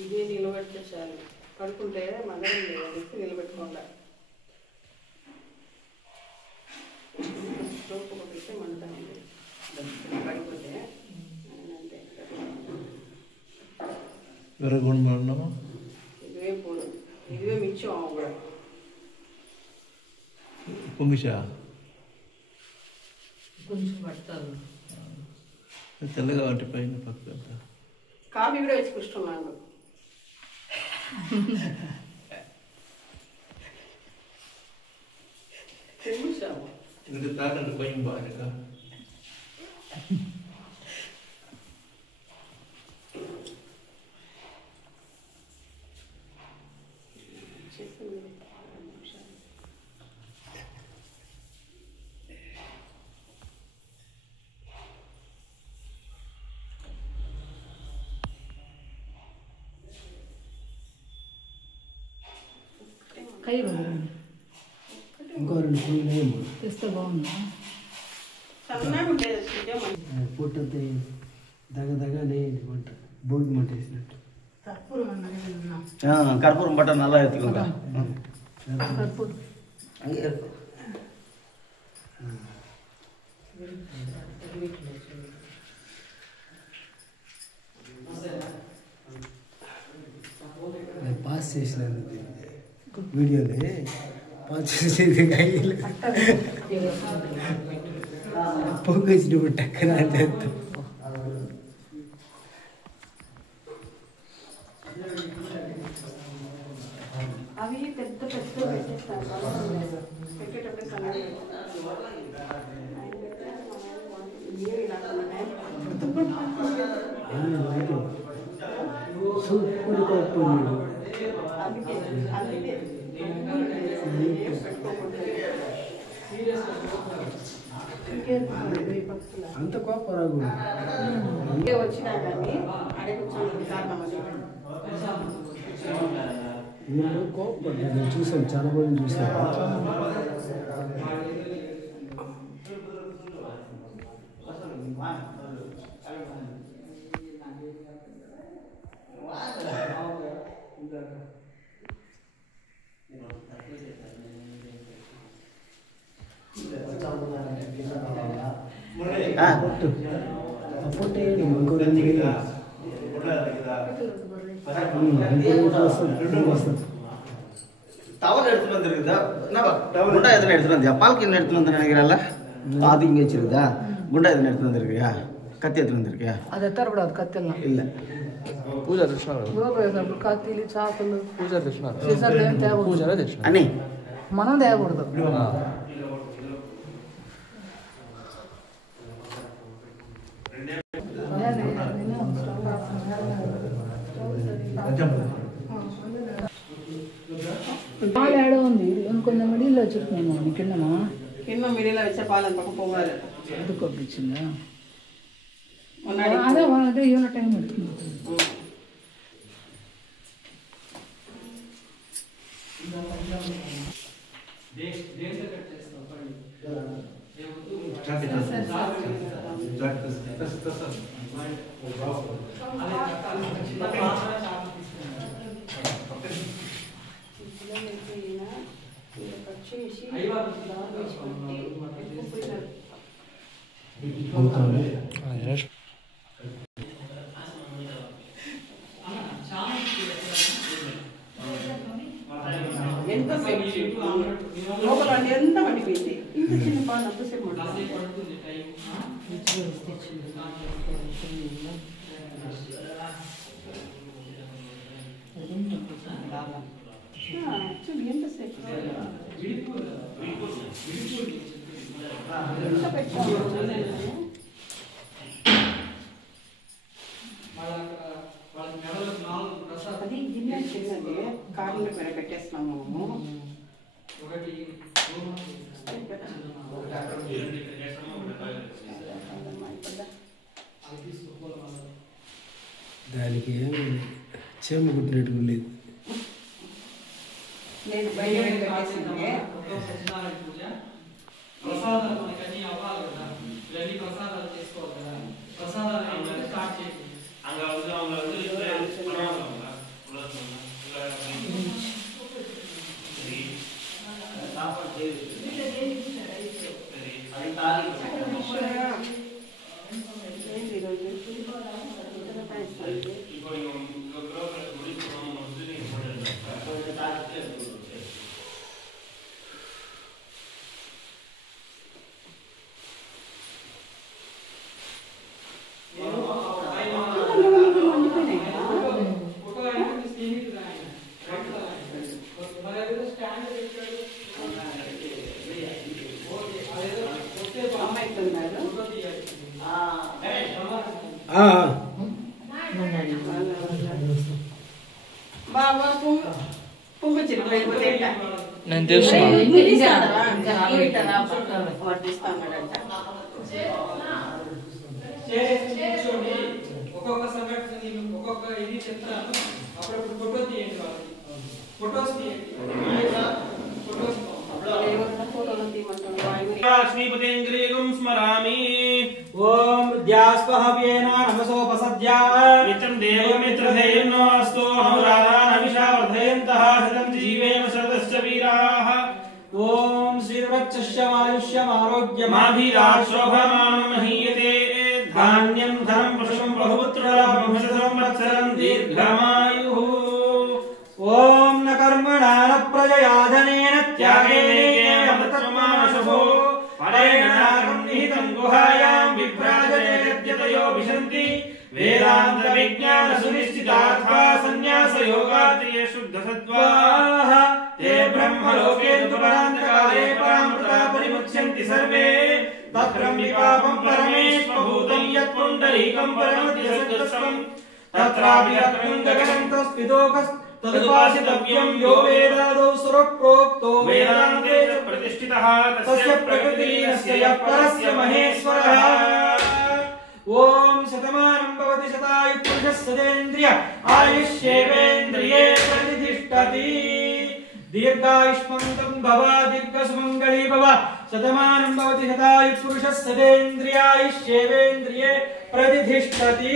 ఇదే నిలబెడితే చాలు పడుకుంటే మందరం లేదనేసి నిలబెట్టుకోండి స్టోప్ ఒకటి మండుతామండి పడుకుంటే అంతే ఇదివే పూలు ఇదివే మించు కూడా పొంగిషా కొంచెం పడతారు తెల్లగా వాటి పైన పక్క కాఫీ కూడా వేసి కూర్చున్నాను ఇది తాకండి కొంచెం బాగా కై ఇంకో 2 పూలు తెస్తే బాగుందా పొట్టంతా దగదగానే మంట భోగి మంట వేసినట్టు కర్పూరం బట్ట నల్ల ఎత్తుకుంటా పాస్ చేసినందుకు వీడియోలే పాస్ చేసేది పొంగొచ్చినప్పుడు టక్కన అంటే అవి పెద్ద పెద్ద పెట్టేటప్పుడు సూపర్ కోపం అంత కోపం రాగు వచ్చినా కానీ అడే కూర్చొని కారణం నేను కోపడ్డా నేను చూసాను చాలా మంది చూసాను டவர் எடுத்துட்டு வந்துருக்குதா குண்டா எத்தனை எடுத்துட்டு வந்தியா பால்க்கு எடுத்துட்டு வந்து நினைக்கிறல்ல அது இங்கே வச்சிருக்குதா குண்டா எத்தனை எடுத்துட்டு வந்திருக்கியா கத்தி எடுத்துட்டு வந்திருக்கியா అది ఎత్తరపడదు కత్తెல்லாம் இல்லை పూజ తెచ్చినారు గృహప్రవేశం కత్తిలు చాకులు పూజ తెచ్చినారు సీసాలు ఏం తేకూడదు పూజలో తెచ్చినారు அண்ணி మనం తేకూడదు పాలు ఏడ ఉంది కొంచెం మిడిల్లో వచ్చిరుతున్నాము కిందమా కింద మిడిలో వచ్చే పాలను పక్క పోవాలి అది కొప్పించిందా ఉన్నాడు అదే అదే ఏమైనా టైం పడుతుంది ఎంత లోపల ఎంత మండిపోయింది ఇంత చిన్న పాలు అంతసేపు ఎంతసేపు అది గిన్నె చిన్నది కాకుండా పైన పెట్టేస్తున్నాము దానికి ఏమి చీమ కుట్టినట్టు లేదు. నేను బయట పెట్టేసింది. ప్రసాదాలు మనకన్నీ అవ్వాలి కదా, ఇవన్నీ ప్రసాదాలు చేసుకోవాలి కదా. ప్రసాదాలు ఏంటంటే స్టార్ట్ చేయండి. నేను తెలుసుకున్నాను. ఒక్కొక్క సంఘటన ఒక్కొక్క ఇది చెప్తాను. అప్పుడప్పుడు ఫోటో తీయండి, వాళ్ళకి ఫొటోస్ తీయండి. శ్రీపతేంద్రియం స్మరామి. ఓం ధ్యాస్పహవ్యేన నమసోపసద్యా నిత్యం దేవమిత్రధేయన్నోస్తు హౌరాదానమిషావర్ధయంతః హృదం జీవేన శరదశ్చ వీరాః. ఓం శ్రీరక్షమాయుష్యమారోగ్యమాభిరాశోభమానం మహీయతే ధాన్యం ధనం పుష్పం బహుపుత్రలాభం సంవత్సరం దీర్ఘమాయుః. ఓం న కర్మణా న ప్రజయా ధనేన త్యాగేన అమృతమానశభో పరేణ నాగం నిహితం గుహాయాం విభ్రాజయత్యతయో విశంతి వేదాంత విజ్ఞాన సునిశ్చితార్థా సన్యాస యోగాత్రే శుద్ధ సత్వాః తే బ్రహ్మలోకేందు పరాంతకాలే పరామృతా పరిముచ్యంతి సర్వే తత్రం విపాపం పరమేశ్వభూతం యత్పుండరీకం పరమద్య సద్గస్వం తత్రాపి రత్నం గగనం తస్పిదోకస్ తదుపాసితవ్యం యో వేదాదౌ సురప్రోక్తో వేదాంతే చ ప్రతిష్ఠితః తస్య ప్రకృతిరస్య యః పరస్య మహేశ్వరః. ఓం శతమానం భవతి శతాయు పురుషः సదేంద్రియ ఆయుష్యేవేంద్రియే ప్రతిష్ఠతి. దీర్ఘాయుష్మంతం భవ దీర్ఘసుమంగళీ భవ. శతమానం భవతి శతాయు పురుషः సదేంద్రియాయుష్యేవేంద్రియే ప్రతిష్ఠతి.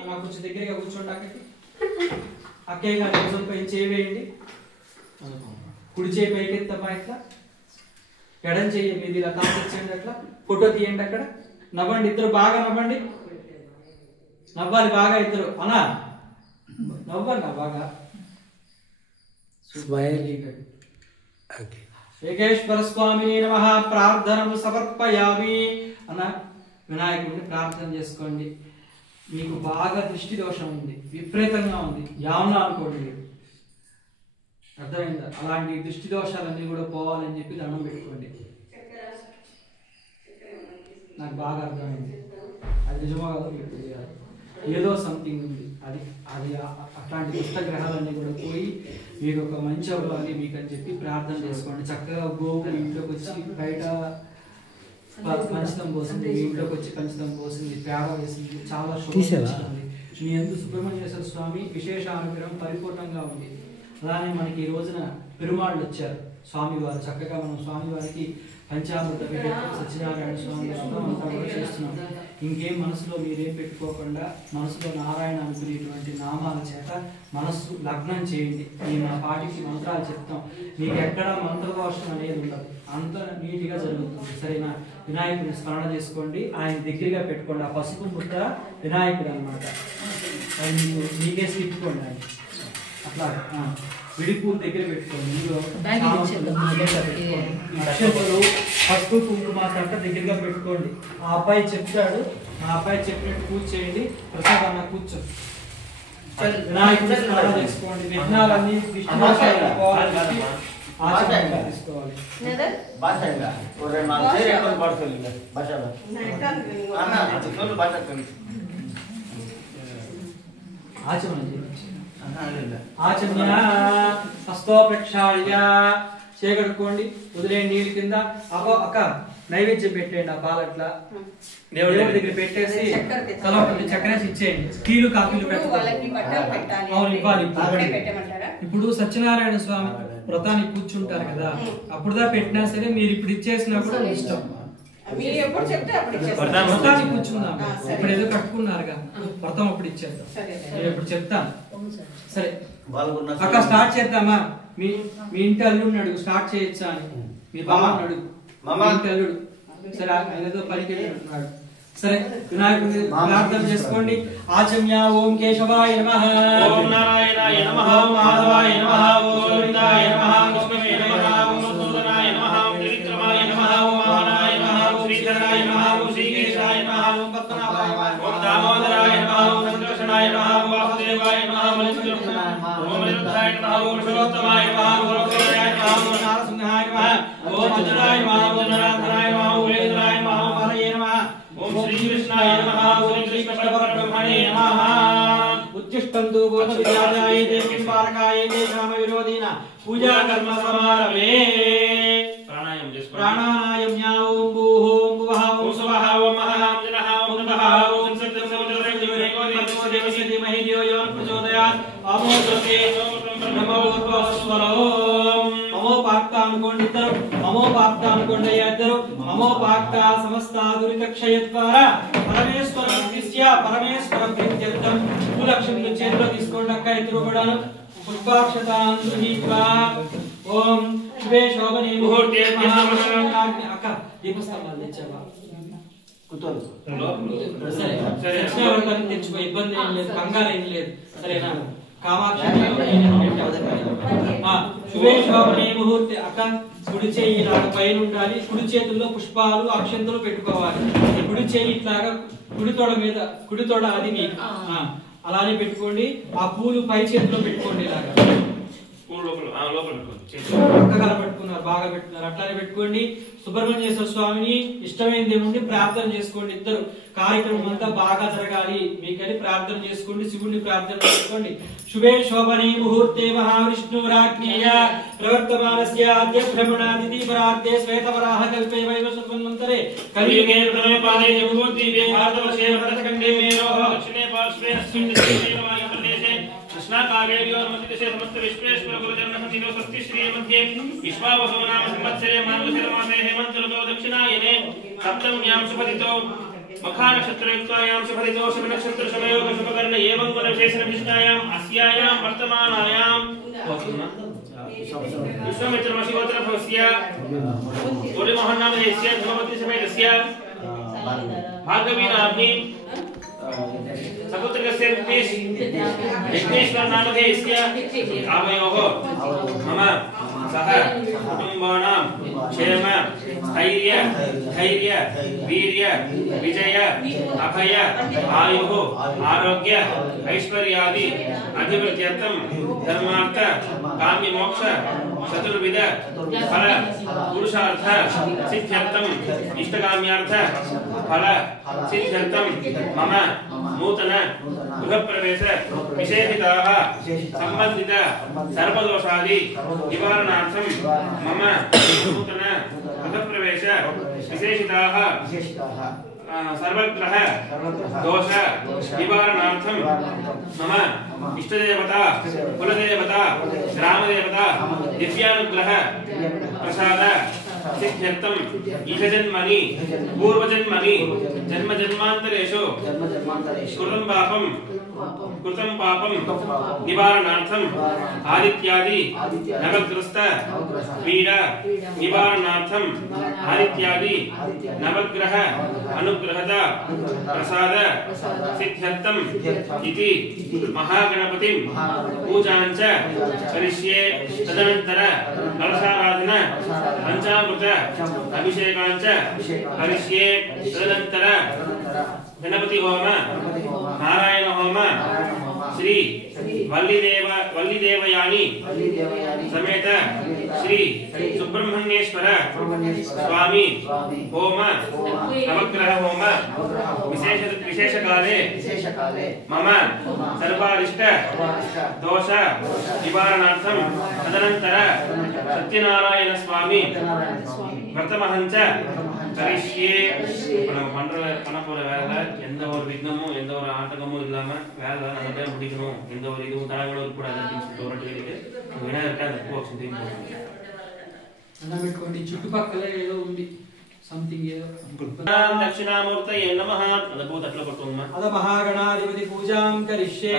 అలా కొంచెం దగ్గరగా కూర్చోండి. అక్కయ్య గారి భుజం పై చేవేయండి. కుడి చేయి పైకెత్తపా ఇట్లా, ఎడం చెయ్యి మీది ఇలా తాకించండి. అట్లా ఫోటో తీయండి. అక్కడ నవ్వండి, ఇద్దరు బాగా నవ్వండి. నవ్వాలి బాగా ఇద్దరు. అనా నవ్వన్నా బాగా. ఏకేశ్వర స్వామి నమః. ప్రార్థనము సమర్పయామి అన్న. వినాయకుడిని ప్రార్థన చేసుకోండి. మీకు బాగా దృష్టి దోషం ఉంది, విపరీతంగా ఉంది, యావనా అనుకోండి. అర్థమైందా? అలాంటి దృష్టి దోషాలన్నీ కూడా పోవాలని చెప్పి దండం పెట్టుకోండి. నాకు బాగా అర్థమైంది. అది నిజమో కాదో మీకు తెలియాలి. ఏదో సంథింగ్ ఉంది. అది అది అట్లాంటి దుష్ట గ్రహాలన్నీ కూడా పోయి మీకు ఒక మంచి అవ్వాలి మీకు అని చెప్పి ప్రార్థన చేసుకోండి. చక్కగా గోవు ఇంట్లోకి వచ్చి బయట పంచతం పోసింది, ఇంట్లోకి వచ్చి పంచతం పోసింది, పేడ వేసింది, చాలా శుభ్రం. మీ ఎందుకు సుబ్రహ్మణ్యేశ్వర స్వామి విశేష అనుగ్రహం పరిపూర్ణంగా ఉంది. అలానే మనకి ఈ రోజున పెరుమాళ్ళు వచ్చారు స్వామివారు. చక్కగా మనం స్వామివారికి పంచామృత సత్యనారాయణ స్వామి వ్రతం అంతా కూడా చేస్తున్నాం. ఇంకేం మనసులో మీరేం పెట్టుకోకుండా మనసులో నారాయణ అనుకునేటువంటి నామాల చేత మనస్సు లగ్నం చేయండి. మేము నా పాటికి మంత్రాలు చెప్తాం. మీకు ఎక్కడ మంత్రదోషం అనేది ఉండదు, అంత నీట్గా జరుగుతుంది. సరేనా? వినాయకుడిని స్మరణ చేసుకోండి, ఆయన దగ్గరగా పెట్టుకోండి. ఆ పసుపు ముద్ద వినాయకుడు అనమాట. అది మీకే తిప్పుకోండి ఆయన. అట్లా విడిపూలు దగ్గర పెట్టుకోండి. నక్షత్రాలు పసుపు కుంకుమ అంట దగ్గరగా పెట్టుకోండి. ఆ అబ్బాయి చెప్తాడు, ఆ అబ్బాయి చెప్పినట్టు పూజ చేయండి. ప్రసాద్ అన్న కూర్చో. వినాయకుడి స్నానం చేసుకోండి. విఘ్నాలన్నీ ఆచమన హస్తో ప్రక్షాళ్య. చేకడుకోండి, వదిలేండి నీళ్ళ కింద. అక్క నైవేద్యం పెట్టేయండి ఆ పాలు అట్లా దేవుడి దగ్గర పెట్టేసి తల చక్కెరేసి ఇచ్చేయండి. టీలు కాఫీలు అవును ఇవ్వాలి. ఇప్పుడు సత్యనారాయణ స్వామి వ్రతానికి కూర్చుంటారు కదా, అప్పుడుదా పెట్టినా సరే మీరు ఇప్పుడు ఇచ్చేసినా కూడా ఇష్టం. వ్రతానికి కూర్చుందాం, ఇప్పుడు ఏదో కట్టుకున్నారుగా వ్రతం అప్పుడు ఇచ్చేద్దాం. నేను ఇప్పుడు చెప్తాను సరే. అక్క స్టార్ట్ చేద్దామా? మీ ఇంటి అల్లుడిని అడుగు స్టార్ట్ చేయొచ్చా అని. మీ బామ్మని అడుగు, మీ ఇంటి అల్లుడు. సరే ఆయన ఏదో పనికి వెళ్ళినట్టున్నాడు. సరే వినాయకుడిని ప్రార్థన చేసుకోండి. ఆచమ్య ఓం కేశవాయ నమః, ఓం నారాయణాయ నమః, ఓం మాధవాయ నమః, ఓం గోవిందాయ నమః, కృష్ణవే నమః, ఓం మధుసూదనాయ నమః, ఓం త్రివిక్రమాయ నమః, ఓం వామనాయ నమః, ఓం శ్రీధరాయ నమః, ఓం శ్రీకేశాయ నమః, ఓం పద్మనాభాయ నమః, ఓం దామోదరాయ నమః, ఓం సంకర్షణాయ నమః, ఓం వాసుదేవాయ నమః, ఓం మలిరుద్ధాయ నమః, ఓం పురుషోత్తమాయ నమః, ఓం గౌరవాయ నమః, ఓం నారసింహాయ నమః, ఓం అజరాయ నమః, ఓం నరాధనాయ నమః, ఓం వేదరాయ నమః, ఓం హరయే నమః, ఓం శ్రీకృష్ణాయ నమః, ఓం శ్రీకృష్ణ పరబ్రహ్మణే నమః. ఉచ్చిష్టంతు బోధ విద్యాయ దేవం పారకాయ దేశామ విరోధిన పూజా కర్మ సమారభే. ప్రాణాయామం చేసుకోండి. ప్రాణాయామం యా ఓం భూః భువః ఓం స్వః ఓం మహః ఓం జనః ఓం నమః ఓం సత్యం సముద్రం జీవనేకో దేవస్య ధీమహి ధియో యో నః ప్రచోదయాత్. అమోదతే నమో భగవస్వరం. మమోపాక్త అనుకోండి ఇద్దరు, మమోపాక్త అనుకోండి ఇద్దరు. మమోపాక్త సమస్త దురితక్షయద్వారా పరమేశ్వర నిత్య పరమేశ్వర ప్రీత్యర్థం భూలక్ష్మి చేతిలో తీసుకోండి అక్క ఇద్దరు కూడాను. పుష్పాక్షతాంతుహిత్వా ఓం శుభే శోభనే ముహూర్తే అక్క దీపస్తంభాలు తెచ్చావా? సరే దక్షిణావర్తాన్ని తెచ్చుకో, ఇబ్బంది ఏం లేదు, కంగారు ఏం లేదు. సరేనా? కామాక్షి శుభే శోభనే ముహూర్తే అక్క కుడి చేయి ఇలాగా పైన ఉండాలి. కుడి చేతుల్లో పుష్పాలు అక్షంతలు పెట్టుకోవాలి. కుడి చేయి ఇట్లాగా కుడి తొడ మీద, కుడి తొడ అది మీకు అలానే పెట్టుకోండి. ఆ పూలు పై చేతిలో పెట్టుకోండి. ఇలాగా పక్కగా పెట్టుకున్నారు, బాగా పెట్టుకున్నారు, అట్లానే పెట్టుకోండి. సుబ్రహ్మణ్యేశ్వర స్వామిని ఇష్టమైన దేవుణ్ణి ప్రార్థన చేసుకోండి. ఇద్దరు కార్యక్రమం అంతా బాగా జరగాలి మీకని ప్రార్థన చేసుకోండి. శివుణ్ణి ప్రార్థన చేసుకోండి. శుభే శోభనే ముహూర్తే మహావిష్ణురాజ్ఞేయ ప్రవర్తమానస్య అద్య భ్రమణాదితి పరార్ధే శ్వేతవరాహ కల్పే వైవస్వన్మంతరే కలియుగే ప్రథమే పాదే జగద్దీపే భారతవర్షే భరతఖండే మేరోః దక్షిణే పార్శ్వే అస్మిన్ దేశే ప్రదేశే కృష్ణాకావేర్యోర్మధ్యదేశే సమస్త విశ్వేశ్వర గురుజన్మసంధిలో స్వస్తి శ్రీ మధ్యే విశ్వావసో నామ సంవత్సరే మార్గశిరమాసే హేమంతఋతో దక్షిణాయనే సప్తమ్యాం శుభదితో మఖానక్షత్రయుక్తాయాం శుభదితో శుభనక్షత్రశుభయోగ శుభకర్ణ ఏవం గుణవిశేషణవిశిష్టాయాం అస్యాయాం వర్తమానాయాం విశ్వామిత్రమశివోత్తరభవస్య కోటిమోహన్నామధేయస్య ధర్మపత్ని సమేతస్య భార్గవీనామ్ని సపుత్రకస్య విఘ్నేశ్వర నామధేయస్య ఆవయోః మమ సహ కుటుంబానాం క్షేమ స్థైర్య ధైర్య వీర్య విజయ అభయ ఆయుః ఆరోగ్య ఐశ్వర్యాది అభివృద్ధ్యర్థం ధర్మార్థ కామ్య మోక్ష చతుర్విధ ఫల పురుషార్థ సిద్ధ్యర్థం ఇష్టకామ్యార్థ ఫల సిద్ధ్యర్థం మమ నూతన గృహప్రవేశ విశేషితాః సంబంధిత సర్వదోషాది నివారణార్థం మమ నూతన గృహప్రవేశ విశేషితాః సర్వగ్రహ దోష నివారణార్థం మమ ఇష్టదేవత కులదేవత గ్రామదేవత దివ్యానుగ్రహ ప్రసాద సిద్ధ్యర్థం ఇహ జన్మని పూర్వజన్మని జన్మజన్మాంతరేషు కృతం పాపం నివారణార్థం ఆదిత్యాది నవగ్రస్త పీడ నివారణార్థం ఆదిత్యాది నవగ్రహ అనుగ్రహద ప్రసాద సిద్ధ్యర్థం ఇతి మహాగణపతిం పూజాంచ కరిష్యే. తదనంతర కలశారాధన పంచామృత అభిషేకాంచ కరిష్యే. తదనంతర గణపతి హోమ నారాయణ హోమ శ్రీ వల్లిదేవయాని సమేత శ్రీ సుబ్రహ్మణ్యేశ్వర స్వామి హోమ నవగ్రహ హోమ విశేషకాలే మమ సర్వారిష్ట దోష నివారణార్థం తదనంతర సత్యనారాయణ స్వామి వ్రతమహంచ கரிஷ்யே நம்ம பண்ண போற வேலை எந்த ஒரு விக்னமும் எந்த ஒரு ஆட்டகமும் இல்லாம வேலை நல்லபடியா முடிக்கணும், எந்த ஒரு இதுவும் தடங்களும் இருக்கக்கூடாது அப்படின்னு சொல்லிட்டு ஒரு கேட்டு விநாயகருக்கு அந்த பூ வச்சு పెట్టుకోండి. చుట్టుపక్కల ఏదో ఉంది సంథింగ్ ఏదో. దక్షిణామూర్తయే నమః. అద పూత అట్లా పట్టుకోమ్మా. అద మహాగణాధిపతి పూజాం కరిష్యే.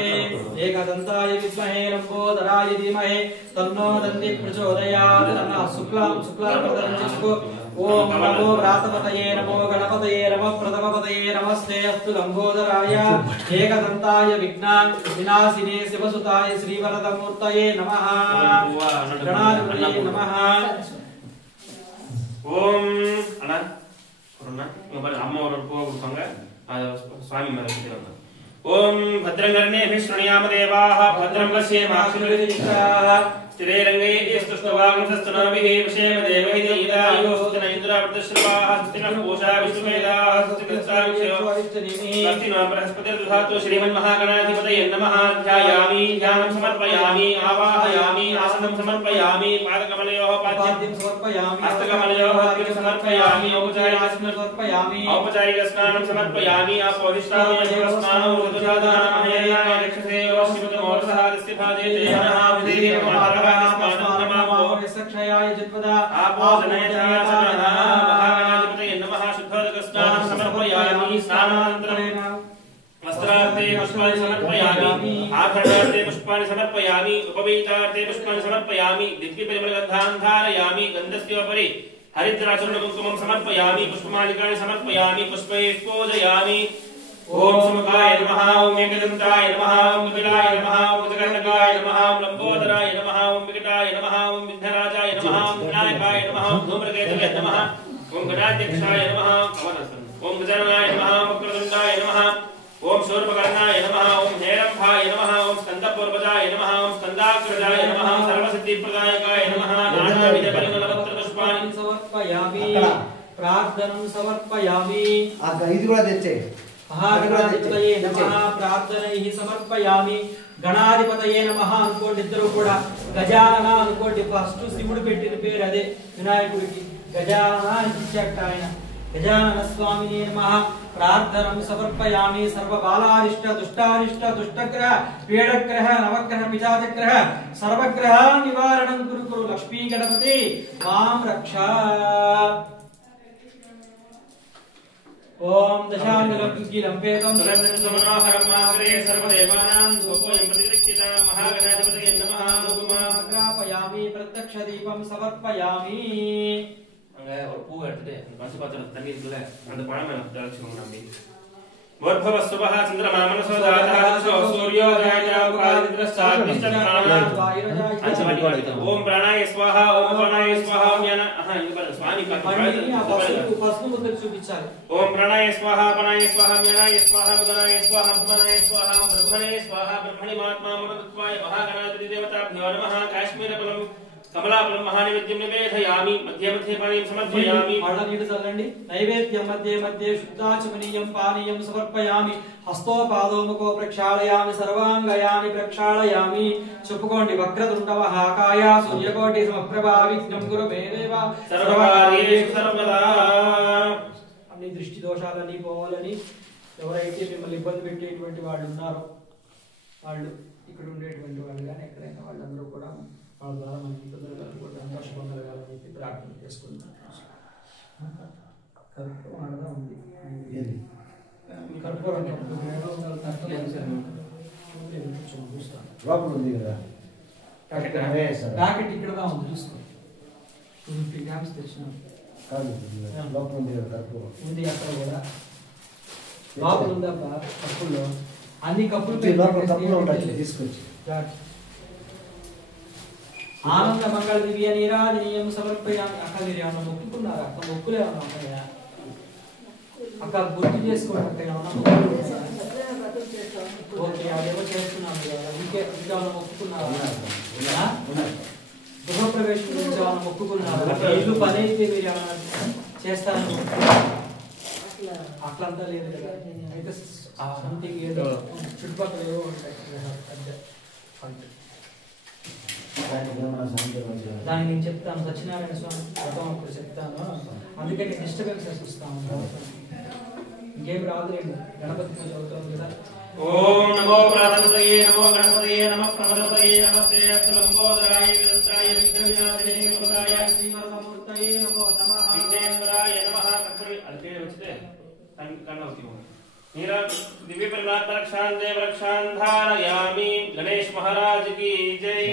ఏకదంతాయ విద్మహే లంబోదరాయ ధీమహి తన్నో దంది ప్రచోదయాత్. తన్న శుక్లాంబరధరం చేసుకో. ఓం నమో వ్రాతపతయే నమో గణపతయే నమః ప్రథమపతయే నమస్తే అస్తు లంబోదరాయ. ఏకదంతాయ వినాశినే శివసుతాయ శ్రీవరదమూర్తయే నమః. గణాధిపతయే నమః. ఓం అన్న అమ్మ ఒక పూవ கொடுப்பாங்க அது சுவாமி மேல வச்சிருக்காங்க. ఓం భద్రంగర్ణేభిః శృణుయామ దేవాః భద్రం పశ్యేమాక్షురిదిష్టాః స్థిరైరంగైః స్తుష్టవాగంసస్తనాభిః విషేమ దేవైః ఇదాయో సుతన ఇంద్రావర్తశ్రవాః సుతినః పూషా విష్ణువేదాః సుతికృత్సావిక్షయో స్వస్తినో బృహస్పతిర్దధాతు శ్రీమన్మహాగణాధిపతయే నమః. ధ్యాయామి ధ్యానం సమర్పయామి ఆవాహయామి ఆసనం సమర్పయామి పాదకమలయోః పాద్యం సమర్పయామి హస్తకమలయోః అర్ఘ్యం సమర్పయామి ఔపచారిక స్నానం సమర్పయామి ఆపోహిష్టామయ స్నానం ఋతుజాదానమహేయాయ రక్షసే శ్రీమతమోరసః దస్యభాజే దేవనః విదేవే మాతరః స్నానం నమః సక్షయాయ జత్పదా ఆపోజనయచాసనః. మహాగణాధిపతయే నమః. శుద్ధోదక స్నానం సమర్పయామి. స్నానానంతరేణ వస్త్రార్థే పుష్పాన్ని సమర్పయామి. ఆభరణార్థే పుష్పాన్ని సమర్పయామి. ఉపవీతార్థే పుష్పాన్ని సమర్పయామి. దిగ్విపరిమళగంధాన్ ధారయామి. గంధస్యోపరి హరిద్రాచూర్ణకుంకుమం సమర్పయామి. పుష్పమాలికాని సమర్పయామి. పుష్పైః పూజయామి. ఓం సుముఖాయ నమః. ఓం ఏకదంతాయ నమః. ఓం కపిలాయ నమః. ఓం గజకర్ణకాయ నమః. ఓం లంబోదరాయ నమః. ఓం వికటాయ నమః. ఓం విఘ్నరాజాయ నమః. ఓం వినాయకాయ నమః. ఓం ధూమ్రకేతవే నమః. ఓం గణాధ్యక్షాయ నమః. ఓం గజాననాయ నమః. ఓం వక్రతుండాయ నమః. ఓం శూర్పకర్ణాయ నమః. ఓం హేరంభాయ నమః. ఓం స్కందపూర్వజాయ నమః. ఓం స్కందాగ్రజాయ నమః. సర్వసిద్ధిప్రదాయకాయ నమః. నానావిధ పరిమళపత్ర పుష్పాన్ని సమర్పయామి. ప్రార్థనం సమర్పయామి. ఇది కూడా తెచ్చే. మహాగణాధిపతయే నమః. ప్రార్థనైః సమర్పయామి. గణాధిపతయే నమః అనుకోండి. ఇద్దరు కూడా గజానన అనుకోండి. ఫస్ట్ శివుడు పెట్టిన పేరు అదే వినాయకుడికి గజానన అని ఇచ్చాట ఆయన. గజానన స్వామినే నమః. ప్రార్థనం సమర్పయామి. సర్వబాలారిష్ట దుష్టారిష్ట దుష్టగ్రహ పీడగ్రహ నవగ్రహ పిశాచగ్రహ సర్వగ్రహ నివారణం కురు కురు లక్ష్మీ గణపతి మాం రక్ష. ఓం దశాంగలంపేతం సురందరమనోహరం మాగ్రే సర్వదేవానాం ధూపోయం ప్రతిరక్షితాం. మహాగణాధిపతయే నమః. సమర్పయామి. ప్రత్యక్ష దీపం సమర్పయామి. அங்க ஒரு பூ எடுத்துட்டு அந்த பசு பாத்திரம் தண்ணி இருக்குல்ல அந்த பழம் மேல தெளிச்சுக்கோங்க. நம்பி வர்பவ சுபஹ சந்திரமா மனசோ தாதா சூர்யோதய ఓం ప్రాణాయ స్వాహ. ఓం ప్రాణాయ స్వాహ. స్వామి పసుపు ముద్ర చూపించాలి. ఓం ప్రాణాయ స్వాహ. ప్రాణాయ స్వాహ. జ్ఞానాయ స్వాహ. ముదనాయ స్వాహ. భువనాయ స్వాహ. బ్రహ్మణే స్వాహ. బ్రహ్మణి మహాత్మా మమత్వాయ మహాగణాధిపతి దేవతాభ్యో నమః. కాశ్మీరఫలం కమలాఫలం మహానైవేద్యం నివేదయామి. మధ్య మధ్య పానీయం సమర్పయామి. పళ్ళ నీళ్ళు చల్లండి. నైవేద్యం మధ్య మధ్య శుద్ధాచమనీయం పానీయం సమర్పయామి. హస్తోపాదో ముఖో ప్రక్షాళయామి. సర్వాంగయాని ప్రక్షాళయామి. చెప్పుకోండి. వక్రతుండ మహాకాయ సూర్యకోటి సమప్రభా విఘ్నం గురు మే దేవ సర్వకార్యేషు సర్వదా. అన్ని దృష్టి దోషాలన్నీ పోవాలని ఎవరైతే మిమ్మల్ని ఇబ్బంది పెట్టేటువంటి వాళ్ళు ఉన్నారో వాళ్ళు ఇక్కడ ఉండేటువంటి వాళ్ళు కానీ ఎక్కడైనా వాళ్ళందరూ కూడా వాళ్ళ ద్వారా మనకి ఇబ్బందులు కూడా సంతోషం కలగాలని చెప్పి ప్రార్థన చేసుకుంటాం. కర్పూరం ఆడదా ఉంది. కర్పూరం లోపల ఉంది కదా ప్యాకెట్ ఇక్కడ ఉంది చూసుకో. 50 గ్రామ్స్ తెచ్చినాం. లోపల ఉంది కదా కర్పూరం ఉంది అక్కడ కూడా. లోపల ఉందబ్బా కప్పుల్లో అన్ని కప్పులు తీసుకొచ్చి ఆనంద మంగళ దివ్య నీరాజనీయం సమర్పయామి. అక్క మీరు ఏమన్నా మొక్కుకున్నారా? అక్క మొక్కులే ఏమన్నా ఉంటాయా? అక్క గుర్తు చేసుకోండి. అక్క ఏమన్నా ఓకే అదేవో చేస్తున్నాను కదా. ఇంకేమన్నా మొక్కుకున్నారా? గృహప్రవేశం గురించి ఏమన్నా మొక్కుకున్నారా? ఇల్లు పని అయితే మీరు ఏమన్నా చేస్తారని అట్లంతా లేదు కదా. అయితే సంథింగ్ ఏదో చుట్టుపక్కల ఏవో ఉంటాయి. దానికి నేను చెప్తాను, సత్యనారాయణ స్వామి వ్రతం అప్పుడు చెప్తాను. అందుకని డిస్టర్బెన్సెస్ వస్తాను. ఇంకేం రాదులేండి, గణపతి పూజ అవుతుంది కదా. ఓం నమో ప్రాణపతయే నమో గణపతయే నమః ప్రమదపతయే నమస్తే అస్లంబోదరాయ విదంతాయ విఘ్నవినాశినే కృతాయ శ్రీమరమూర్తయే నమో నమః విఘ్నేశ్వరాయ నమః. కర్పూరి అల్కే వచ్చితే కన్నవతి నీరా దివ్య పరిమాత్మ రక్షాన్ దేవ రక్షాన్ ధారయామి. గణేష్ మహారాజ్ కి జై.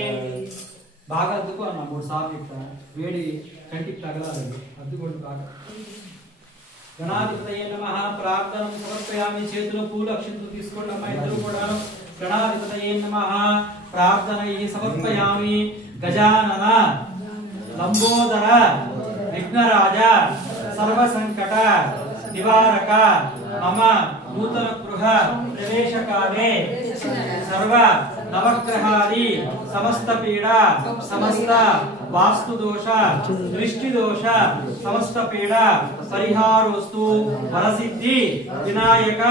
బాగా అద్దుకో అన్న 3 సార్లు ఇట్లా వేడి కంటికి తగలాలండి, అద్దుకోండి బాగా. గణాధిపతయే నమః. ప్రార్థన సమర్పయామి. చేతిలో పూలు అక్షంతలు తీసుకోండి అమ్మా ఇద్దరు కూడా. గణాధిపతయే నమః. ప్రార్థన సమర్పయామి. గజానన లంబోదర విఘ్నరాజ సర్వ సంకట నివారక మమ నూతన గృహ ప్రవేశకాలే సర్వ నవగ్రహాది సమస్త పీడ సమస్త వాస్తు దోష దృష్టి దోష సమస్త పీడ పరిహారోస్తు. వరసిద్ధి వినాయక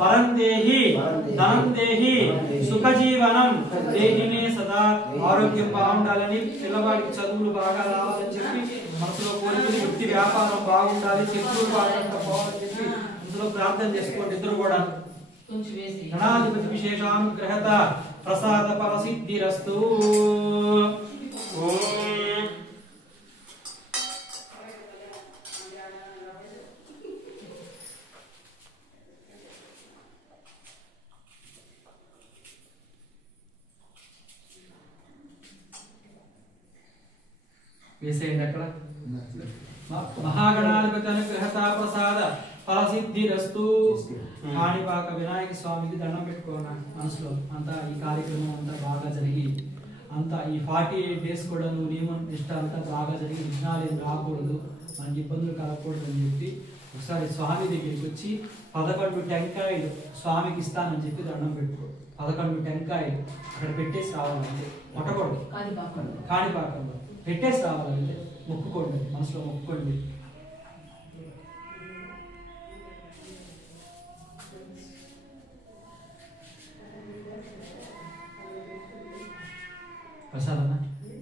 వరం దేహి ధనం దేహి సుఖజీవనం దేహినే సదా. ఆరోగ్యం బాగుండాలని, పిల్లవాడికి చదువులు బాగా రావాలని చెప్పి మనసులో కోరుకుని, వృత్తి వ్యాపారం బాగుండాలి, శత్రువులు బాగా పోవాలని చెప్పి ఇందులో ప్రార్థన చేసుకోండి ఇద్దరు కూడా. గణాధిపతి విశేషానుగ్రహత ప్రసాద ఫలసిద్ధిరస్తు. వేసేయండి అక్కడ. మహాగణాధిపతి అనుగ్రహత ప్రసాద ఫలసిద్ధిరస్తు. కాణిపాక వినాయక స్వామికి దండం పెట్టుకోన మనసులో. అంతా ఈ కార్యక్రమం అంతా బాగా జరిగి, అంతా ఈ 48 days కూడా నువ్వు నియమం నిష్ట అంతా బాగా జరిగి, విఘ్నాలు ఏం రాకూడదు, మనకి ఇబ్బందులు కలగకూడదు అని చెప్పి ఒకసారి స్వామి దగ్గరికి వచ్చి 11 టెంకాయలు స్వామికి ఇస్తానని చెప్పి దండం పెట్టుకో. 11 టెంకాయలు అక్కడ పెట్టేసి రావాలంటే, కొట్టకూడదు, కాణిపాకంలో పెట్టేసి రావాలంటే మొక్కుకోండి, మనసులో మొక్కుకోండి. ప్రసాదన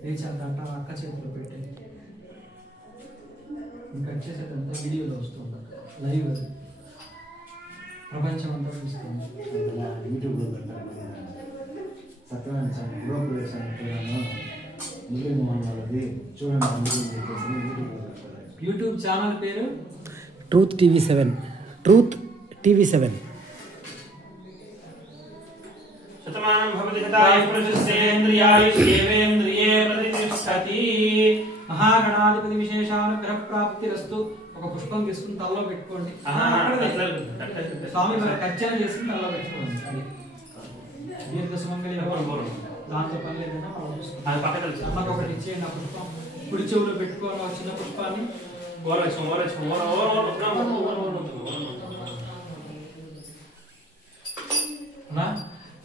లేచాక అక్క చేతిలో పెట్టండి. ఇంకా వచ్చేసేదంతా వీడియోలో వస్తుంది, లైవ్ అది ప్రపంచం అంతా చూస్తుంది. యూట్యూబ్లో పెట్టాను సత్యనారాయణ స్వామి గృహప్రవేశం వాళ్ళది చూడండి. యూట్యూబ్ ఛానల్ పేరు truth TV7. Truth TV7. Shatamanam Bhavati శతాయ పురుషస్యేంద్రియాయుష్యేవేంద్రియే ప్రతిష్ఠతి. Mahaganadhipati విశేషానుగ్రహ ప్రాప్తిరస్తు. ఒక పుష్పం తీసుకుని తలలో పెట్టుకోండి. స్వామి ఖర్చన చేసుకుని తలలో పెట్టుకోండి. దీర్ఘ సుమంగళి దాంతో పని లేదన్నా అమ్మకు ఒకటి ఇచ్చేయండి. ఆ పుష్పం కుడి చెవులో పెట్టుకోండి. ఒక చిన్న పుష్పాన్ని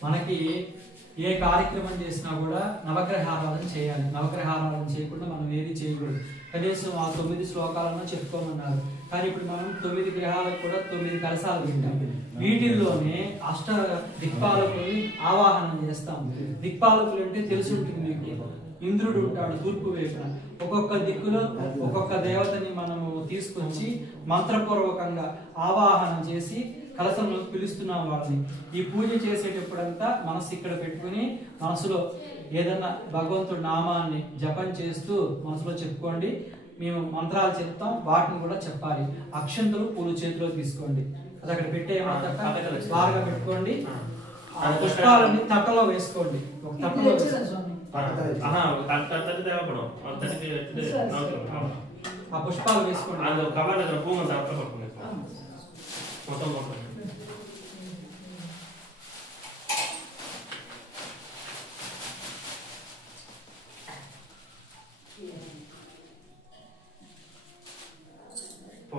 మనకి ఏ కార్యక్రమం చేసినా కూడా నవగ్రహారాధన చేయాలి. నవగ్రహారాధన చేయకుండా మనం ఏది చేయకూడదు. కనీసం ఆ 9 శ్లోకాలను చెప్పుకోమన్నారు. కానీ ఇప్పుడు మనం 9 గ్రహాలకు కూడా 9 కలశాలు వింటాం. వీటిల్లోనే అష్ట దిక్పాలకుల్ని ఆవాహనం చేస్తాం. దిక్పాలకులు అంటే తెలిసి ఉంటుంది మీకు. ఇంద్రుడు ఉంటాడు తూర్పు వైపున. ఒక్కొక్క దిక్కులో ఒక్కొక్క దేవతని మనము తీసుకొచ్చి మంత్రపూర్వకంగా ఆవాహనం చేసి కలశంలో పిలుస్తున్నాం వాళ్ళని. ఈ పూజ చేసేటప్పుడంతా మనసు ఇక్కడ పెట్టుకుని మనసులో ఏదన్నా భగవంతుడి నామాన్ని జపం చేస్తూ మనసులో చెప్పుకోండి. మేము మంత్రాలు చెప్తాం, వాటిని కూడా చెప్పాలి. అక్షంతలు పూలు చేతిలో తీసుకోండి. అది అక్కడ పెట్టేయమంటే బాగా పెట్టుకోండి. ఆ పుష్పాలని తట్టలో వేసుకోండి. ఒక తట్టలో ఆ పుష్పాలు వేసుకోండి.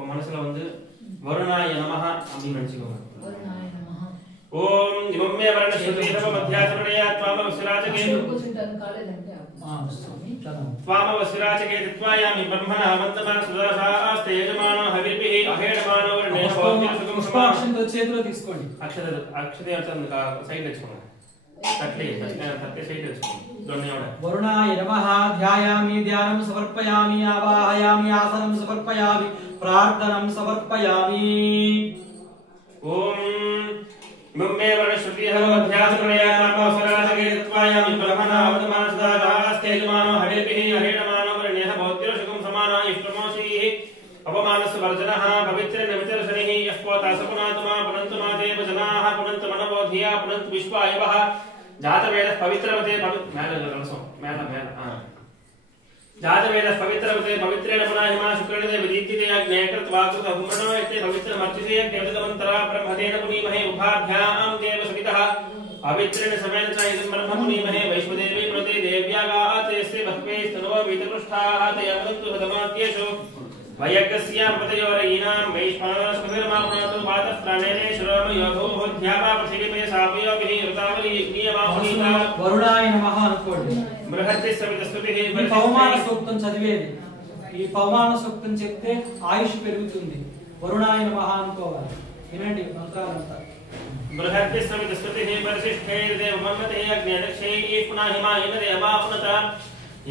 మనసులో வந்து வருணாய நமஹ அப்படின்னு நினைச்சுக்கோங்க. ஓம் இமம்மே வரண ஸ்ருதீரவ மத்யாசரணயா த்வாம வசிராஜகே త్వామ వసిరాచకే త్వాయామి బ్రహ్మణ వందమాన సుదర్శనాస్తే యజమానో హవిర్భిః అహేడమానో వర్ణే హోమిః సుఖం పుష్పాక్షంతో చేతిలో తీసుకోండి. అక్షతే అర్థం సైడ్ తెచ్చుకోండి. वरुणाय नमः ध्यायामि ध्यानं समर्पयामि आवाहयामि आसनं समर्पयामि प्रार्थनं समर्पयामि ओम मुम्मे वरश्रुतिः मध्यासप्रयानामसराजगेत्वायामि ब्रह्मणा अवतमानसदास्तेजमानो हरेभिः हरेणमानो वर्ण्यः भौत्योषकं समाना इष्टमोषीः अपमानस्य वर्जनः पवित्रेण विचर्षणिः यः पोतासपुनातुमा पुनन्तुमा देव जनाः पुनन्तमनवोधिया पुनन्तु विश्वायवः जातवेदः पवित्रवते जातवेदः पवित्रवते पवित्रेण पुनाहिमा शुक्रेण विदीप्तिते अग्ने कृत्वाकृत हुम्रणो यते पवित्रमर्चिते देवतमन्तरा ब्रह्मतेन पुनीमहे उभाभ्यां देव सवितः पवित्रेण समेन च इदं ब्रह्म पुनीमहे वैश्वदेवी प्रति देव्यागात् यस्य भक्वे स्तनवो वीतपृष्ठाः तयमन्तु हदमात्येषु वयज्ञस्यां पतयोरयीनां वैश्वानरस्मभिर्मापुनातु वातः प्राणेने शिरोमयोभूः ध्यावा पृथिवीपे सापयोभिः ऋतावली यज्ञीयमापुनीता वरुणाय नमः అనుకోండి బృహతి సవితస్తుతిః ఈ పవమాన సూక్తం చదివేది ఈ పవమాన సూక్తం చెప్తే ఆయుష్ పెరుగుతుంది వరుణాయ నమః అనుకోవాలి వినండి మంత్రాలంతా బృహతి సవితస్తుతిః పరిశిష్ఠే దేవమన్నతే అగ్నేదక్షైః పునాహిమాయేన దేవాపునత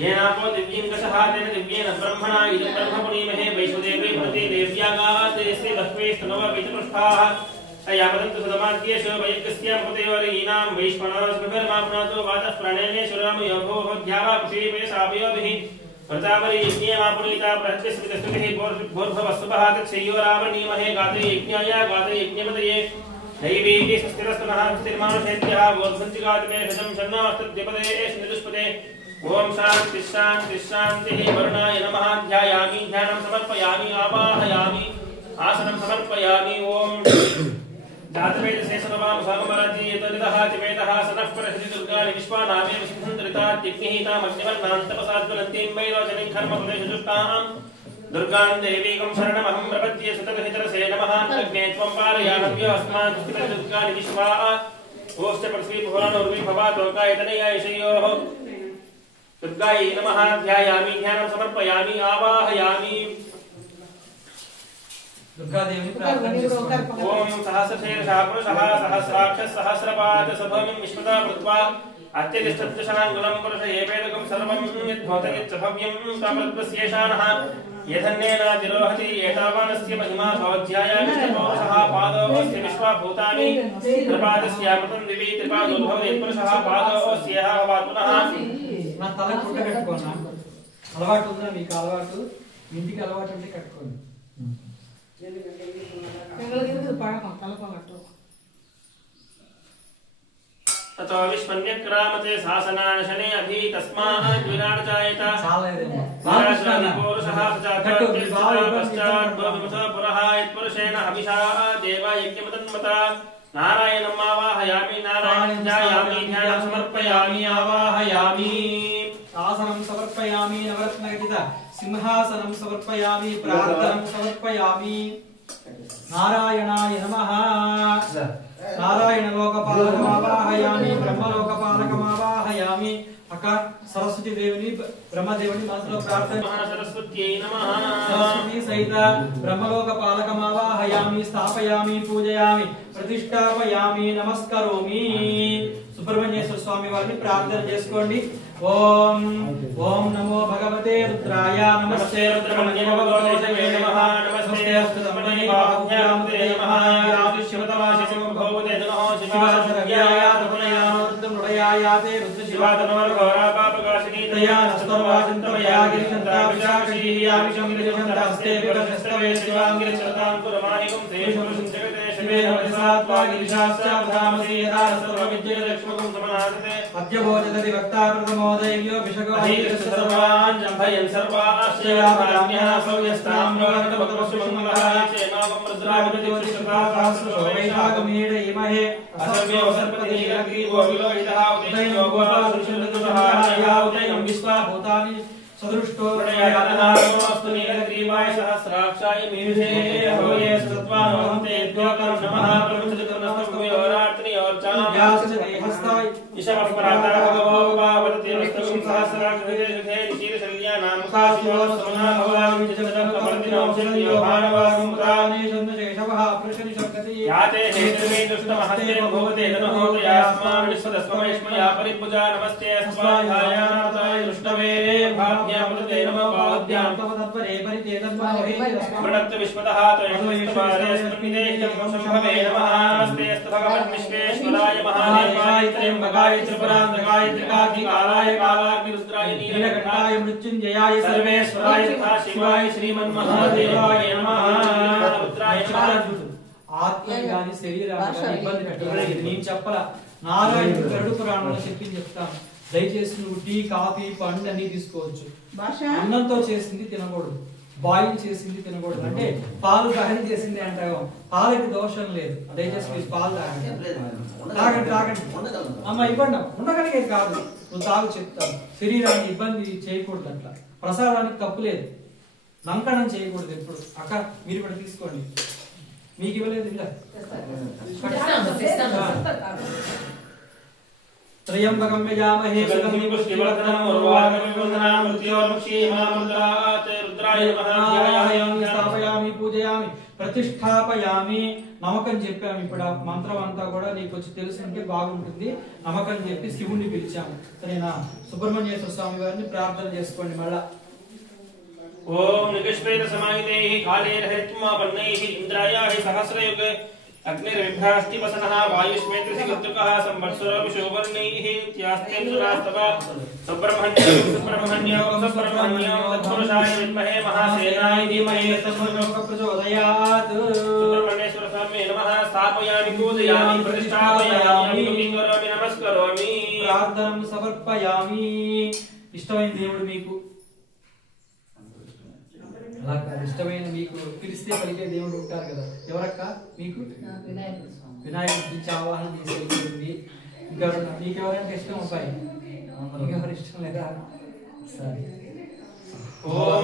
येनापो दिव्यं कषहातेन दिव्येन ब्रह्मणा इदं ब्रह्मपुनीमहे वैश्वदेवी प्रति देव्यागात् यस्य भक्वे स्तनव विचपृष्ठाः अयावदन्तु सदमाद्येषु वयज्ञस्यां पतयोरयीनां वैश्वनरस्मभिर्मापुनातो वातः प्राणेने शुरामयोभूः ध्यावा पृथिवीपे सापयोभिः प्रतापरि यज्ञेमापुनीता प्रहत्यस्मितस्तुतिः भूर्भुवस्सुभः तच्छय्योरावरणीमहे गाते यज्ञाय गाते यज्ञपतये दैवीति स्थिरस्तनः स्थिरमानुषेभ्यः वोर्भञ्चिगातिमे शतं शन्नोऽस्तद्विपदे शनिदुष्पदे ओम शांति शांति शांति वरुणाय नमः ध्यायामि ध्यानं समर्पयामि आवाहयामि आसनं समर्पयामि ओम जातवेद शेषनवाम सागमराजी यतनिदः चिमेतः सनः परहति दुर्गाणि विश्वानामे विष्णुन्द्रिता तिग्निहितामग्निवर्णान्तपसाद्वलन्तीं वैरोचनीं कर्मप्रदेशजुष्टां दुर्गां देवीकं शरणमहं प्रपद्ये सुतभितरसे नमः अग्ने त्वं पारयानव्यो अस्मान् दुष्टिपरिदुर्गाणि विश्वा ओश्च पृथ्वी भुवनोर्वी भवातोकायतनयायशयोः दुर्गायै नमः ध्यायामि ध्यानं समर्पयामि आवाहयामि दुर्गादेवी प्रार्थना చేసుకోండి ओम सहस्रशीर्षः पुरुषः सहस्राक्षः सहस्रपाद सभमिं विश्वता कृत्वा अत्यतिष्ठत्शाङ्गुलं पुरुष एवेदकं सर्वं यद्भवतयच्च भव्यं तामद्वस्येषानः यथन्नेनातिरोहति एतावानस्य महिमा भवध्यायामिष्टपौरुषः पादोऽस्य विश्वाभूतानि त्रिपादस्यामृतं दिवि त्रिपादोद्भवति पुरुषः पादोऽस्यः भवात्पुनः నా తల కుండ కట్టుకోనా అలవాటు ఉందా మీకు అలవాటు ఇంటికి అలవాటు ఉంటే కట్టుకోండి ततो विश्वन्यक्रामते शासनानशने अभि तस्मात् विराजयत చాలేదేమో पौरुषः पश्चात् पुरः यत्पुरुषेण अभिषा देव यज्ञमतन्मता नारायणम् आवाहयामि नारायणं ध्यायामि ध्यानं समर्पयामि आवाहयामि आसनं समर्पयामि नवरत्नघटित सिंहासनं समर्पयामि प्रार्थनं समर्पयामि नारायणाय नमः नारायण लोकपालकमावाहयामि ब्रह्मलोकपालकमावाहयामि अक सरस्वती देविनी ब्रह्मदेवनी मनसलो प्रार्थना सरस्वत्यै नमः सरस्वती सहित ब्रह्मलोकपालकमावाहयामि स्थापयामि पूजयामि प्रतिष्ठापयामि नमस्करोमि सुब्रह्मण्येश्वर स्वामी वारिని ప్రార్థన చేసుకోండి ఓం ఓం నమో భగవతే రుద్రాయ నమస్తే రుద్రమణ్యే భగవతే నమః నమస్తే అస్తమణి బాహుభ్యాముదే నమః యాదుష్యమతవాసిసం భవతే నమః శివాసర్యాయ తపనయానోర్ధనుడయాయాతే రుద్ర శివాతనవర్ ఘోరాపాపకాశినీ దయా నస్తవాసింతమయా గిరిశంతా విశాఖీయావిషం గిరిశంతాస్తే విరస్తవే శివాంగిరిశతాం పురమాహికం తేషు జగతే శివే నమసాత్వా గిరిశాస్త్రాధామసి యదా సర్వవిద్యే లక్ష్మకం సమనాసతే అద్యభోజదతి వక్తా ప్రథమోదయో విషగవాహికస్య సర్వాన్ జంభయన్ సర్వాశ్చర్యాపదాన్యః సౌయస్తాం లోకతమతమస్సుమంగళాయ చేమావం రుద్రాభిజ్యోతిషకాసహస్రవైశాఖమీడ ఇమహే అసర్వ్యో సర్పదీర్ఘగ్రీవో విలోహితః ఉదయో గోపాలసుషుందతుషహాయా ఉదయం విశ్వాభూతాని सदृष्टो प्रणयानहारोऽस्तु नीलग्रीवाय सहस्राक्षाय मीषे होये सत्त्वानोहन्ते द्योकं नमः प्रमुचतुर्नस्तुयोरार्तनियोर्चां याश्च देहस्ताय ईशवः परातः भगवो वावततिरस्तुं सहस्राक्षविदेशे निशीलशल्यानां मुखाशिवो समना भवामि जगतः कपर्दिनो शल्यो भानवासमुदाने शब्दशेषवः पुरुषनिशब्दति याते हेतुमे दुष्टमहस्ते भगवते नमोतु यास्मान् विश्वदस्मैष्मया परिपूजा नमस्ते अस्माधायानाथाय दृष्टवे भाभ्यामृते नमो भाभ्यां तव तत्परे परितेतद्वाहे प्रणत विश्वतः त्वयस्मृतपारे स्मृतिदेहि संभवे नमः नमस्ते अस्तु भगवन् विश्वेश्वराय महादेवाय त्र्यम्बकाय त्रिपुरान्तकाय त्रिकाग्निकालाय कालाग्निरुद्राय नीलकण्ठाय मृत्युञ्जयाय सर्वेश्वराय तथा शिवाय श्रीमन्महादेवाय नमः रुद्राय नमः ఆత్మని గాని శరీరాన్ని గాని ఇబ్బంది పెట్టలేదు నేను చెప్పలా నారాయణుడు గరుడు పురాణంలో చెప్తాను దయచేసి నువ్వు టీ కాఫీ పండు అన్ని తీసుకోవచ్చు అన్నంతో చేసింది తినకూడదు బాయిల్ చేసింది తినకూడదు అంటే పాలు దహనం చేసింది అంటాం పాలకి దోషం లేదు దయచేసి మీరు పాలు తాగండి అమ్మ ఇవ్వండి ఉండగలిగేది కాదు నువ్వు తాగు చెప్తాను శరీరాన్ని ఇబ్బంది చేయకూడదు అట్లా ప్రసాదానికి తప్పు లేదు లంకనం చేయకూడదు ఎప్పుడు అక్క మీరు కూడా తీసుకోండి మీకు ఇవ్వలేదు ఇలా త్రయంబకం యజామహే సుగంధిం పుష్టివర్ధనం ఉర్వారుకం వందనాం మృత్యోర్ముక్షీమామృతాత్ రుద్రాయ నమః ధ్యాయామి స్థాపయామి పూజయామి ప్రతిష్ఠాపయామి నమకం చెప్పాము ఇప్పుడు ఆ మంత్రం అంతా కూడా నీకు వచ్చి తెలుసుంటే బాగుంటుంది నమకం చెప్పి శివుణ్ణి పిలిచాము సరేనా సుబ్రహ్మణ్యేశ్వర స్వామి వారిని ప్రార్థన చేసుకోండి మళ్ళా ओम निकष्पेत समाहितेहि कालेन हरित्मापन्नैः इंद्रायाः सहस्रयुग अग्निर्विभ्रास्ति वसनः वायुष्मेत्रसि कृतकः संवत्सरो शोभन्नैः त्यास्तेन्द्रास्तव सुब्रह्मण्यं तत्पुरुषाय विद्महे महासेनाय धीमहि तन्नो प्रचोदयात् सुब्रह्मण्येश्वर स्वामी नमः स्थापयामि पूजयामि प्रतिष्ठापयामि करोमि नमस्करोमि प्रार्थनं समर्पयामि इष्टమైన దేవుడు మీకు అలా ఇష్టమైన మీకు పిలిస్తే పలికే దేవుడు ఉంటారు కదా ఎవరక్క మీకు వినాయకుడి నుంచి ఆవాహన చేసేది ఇంకెవరన్నా మీకెవరంటే ఇష్టం అబ్బాయి ఇంకెవరు ఇష్టం లేదా సరే ఓం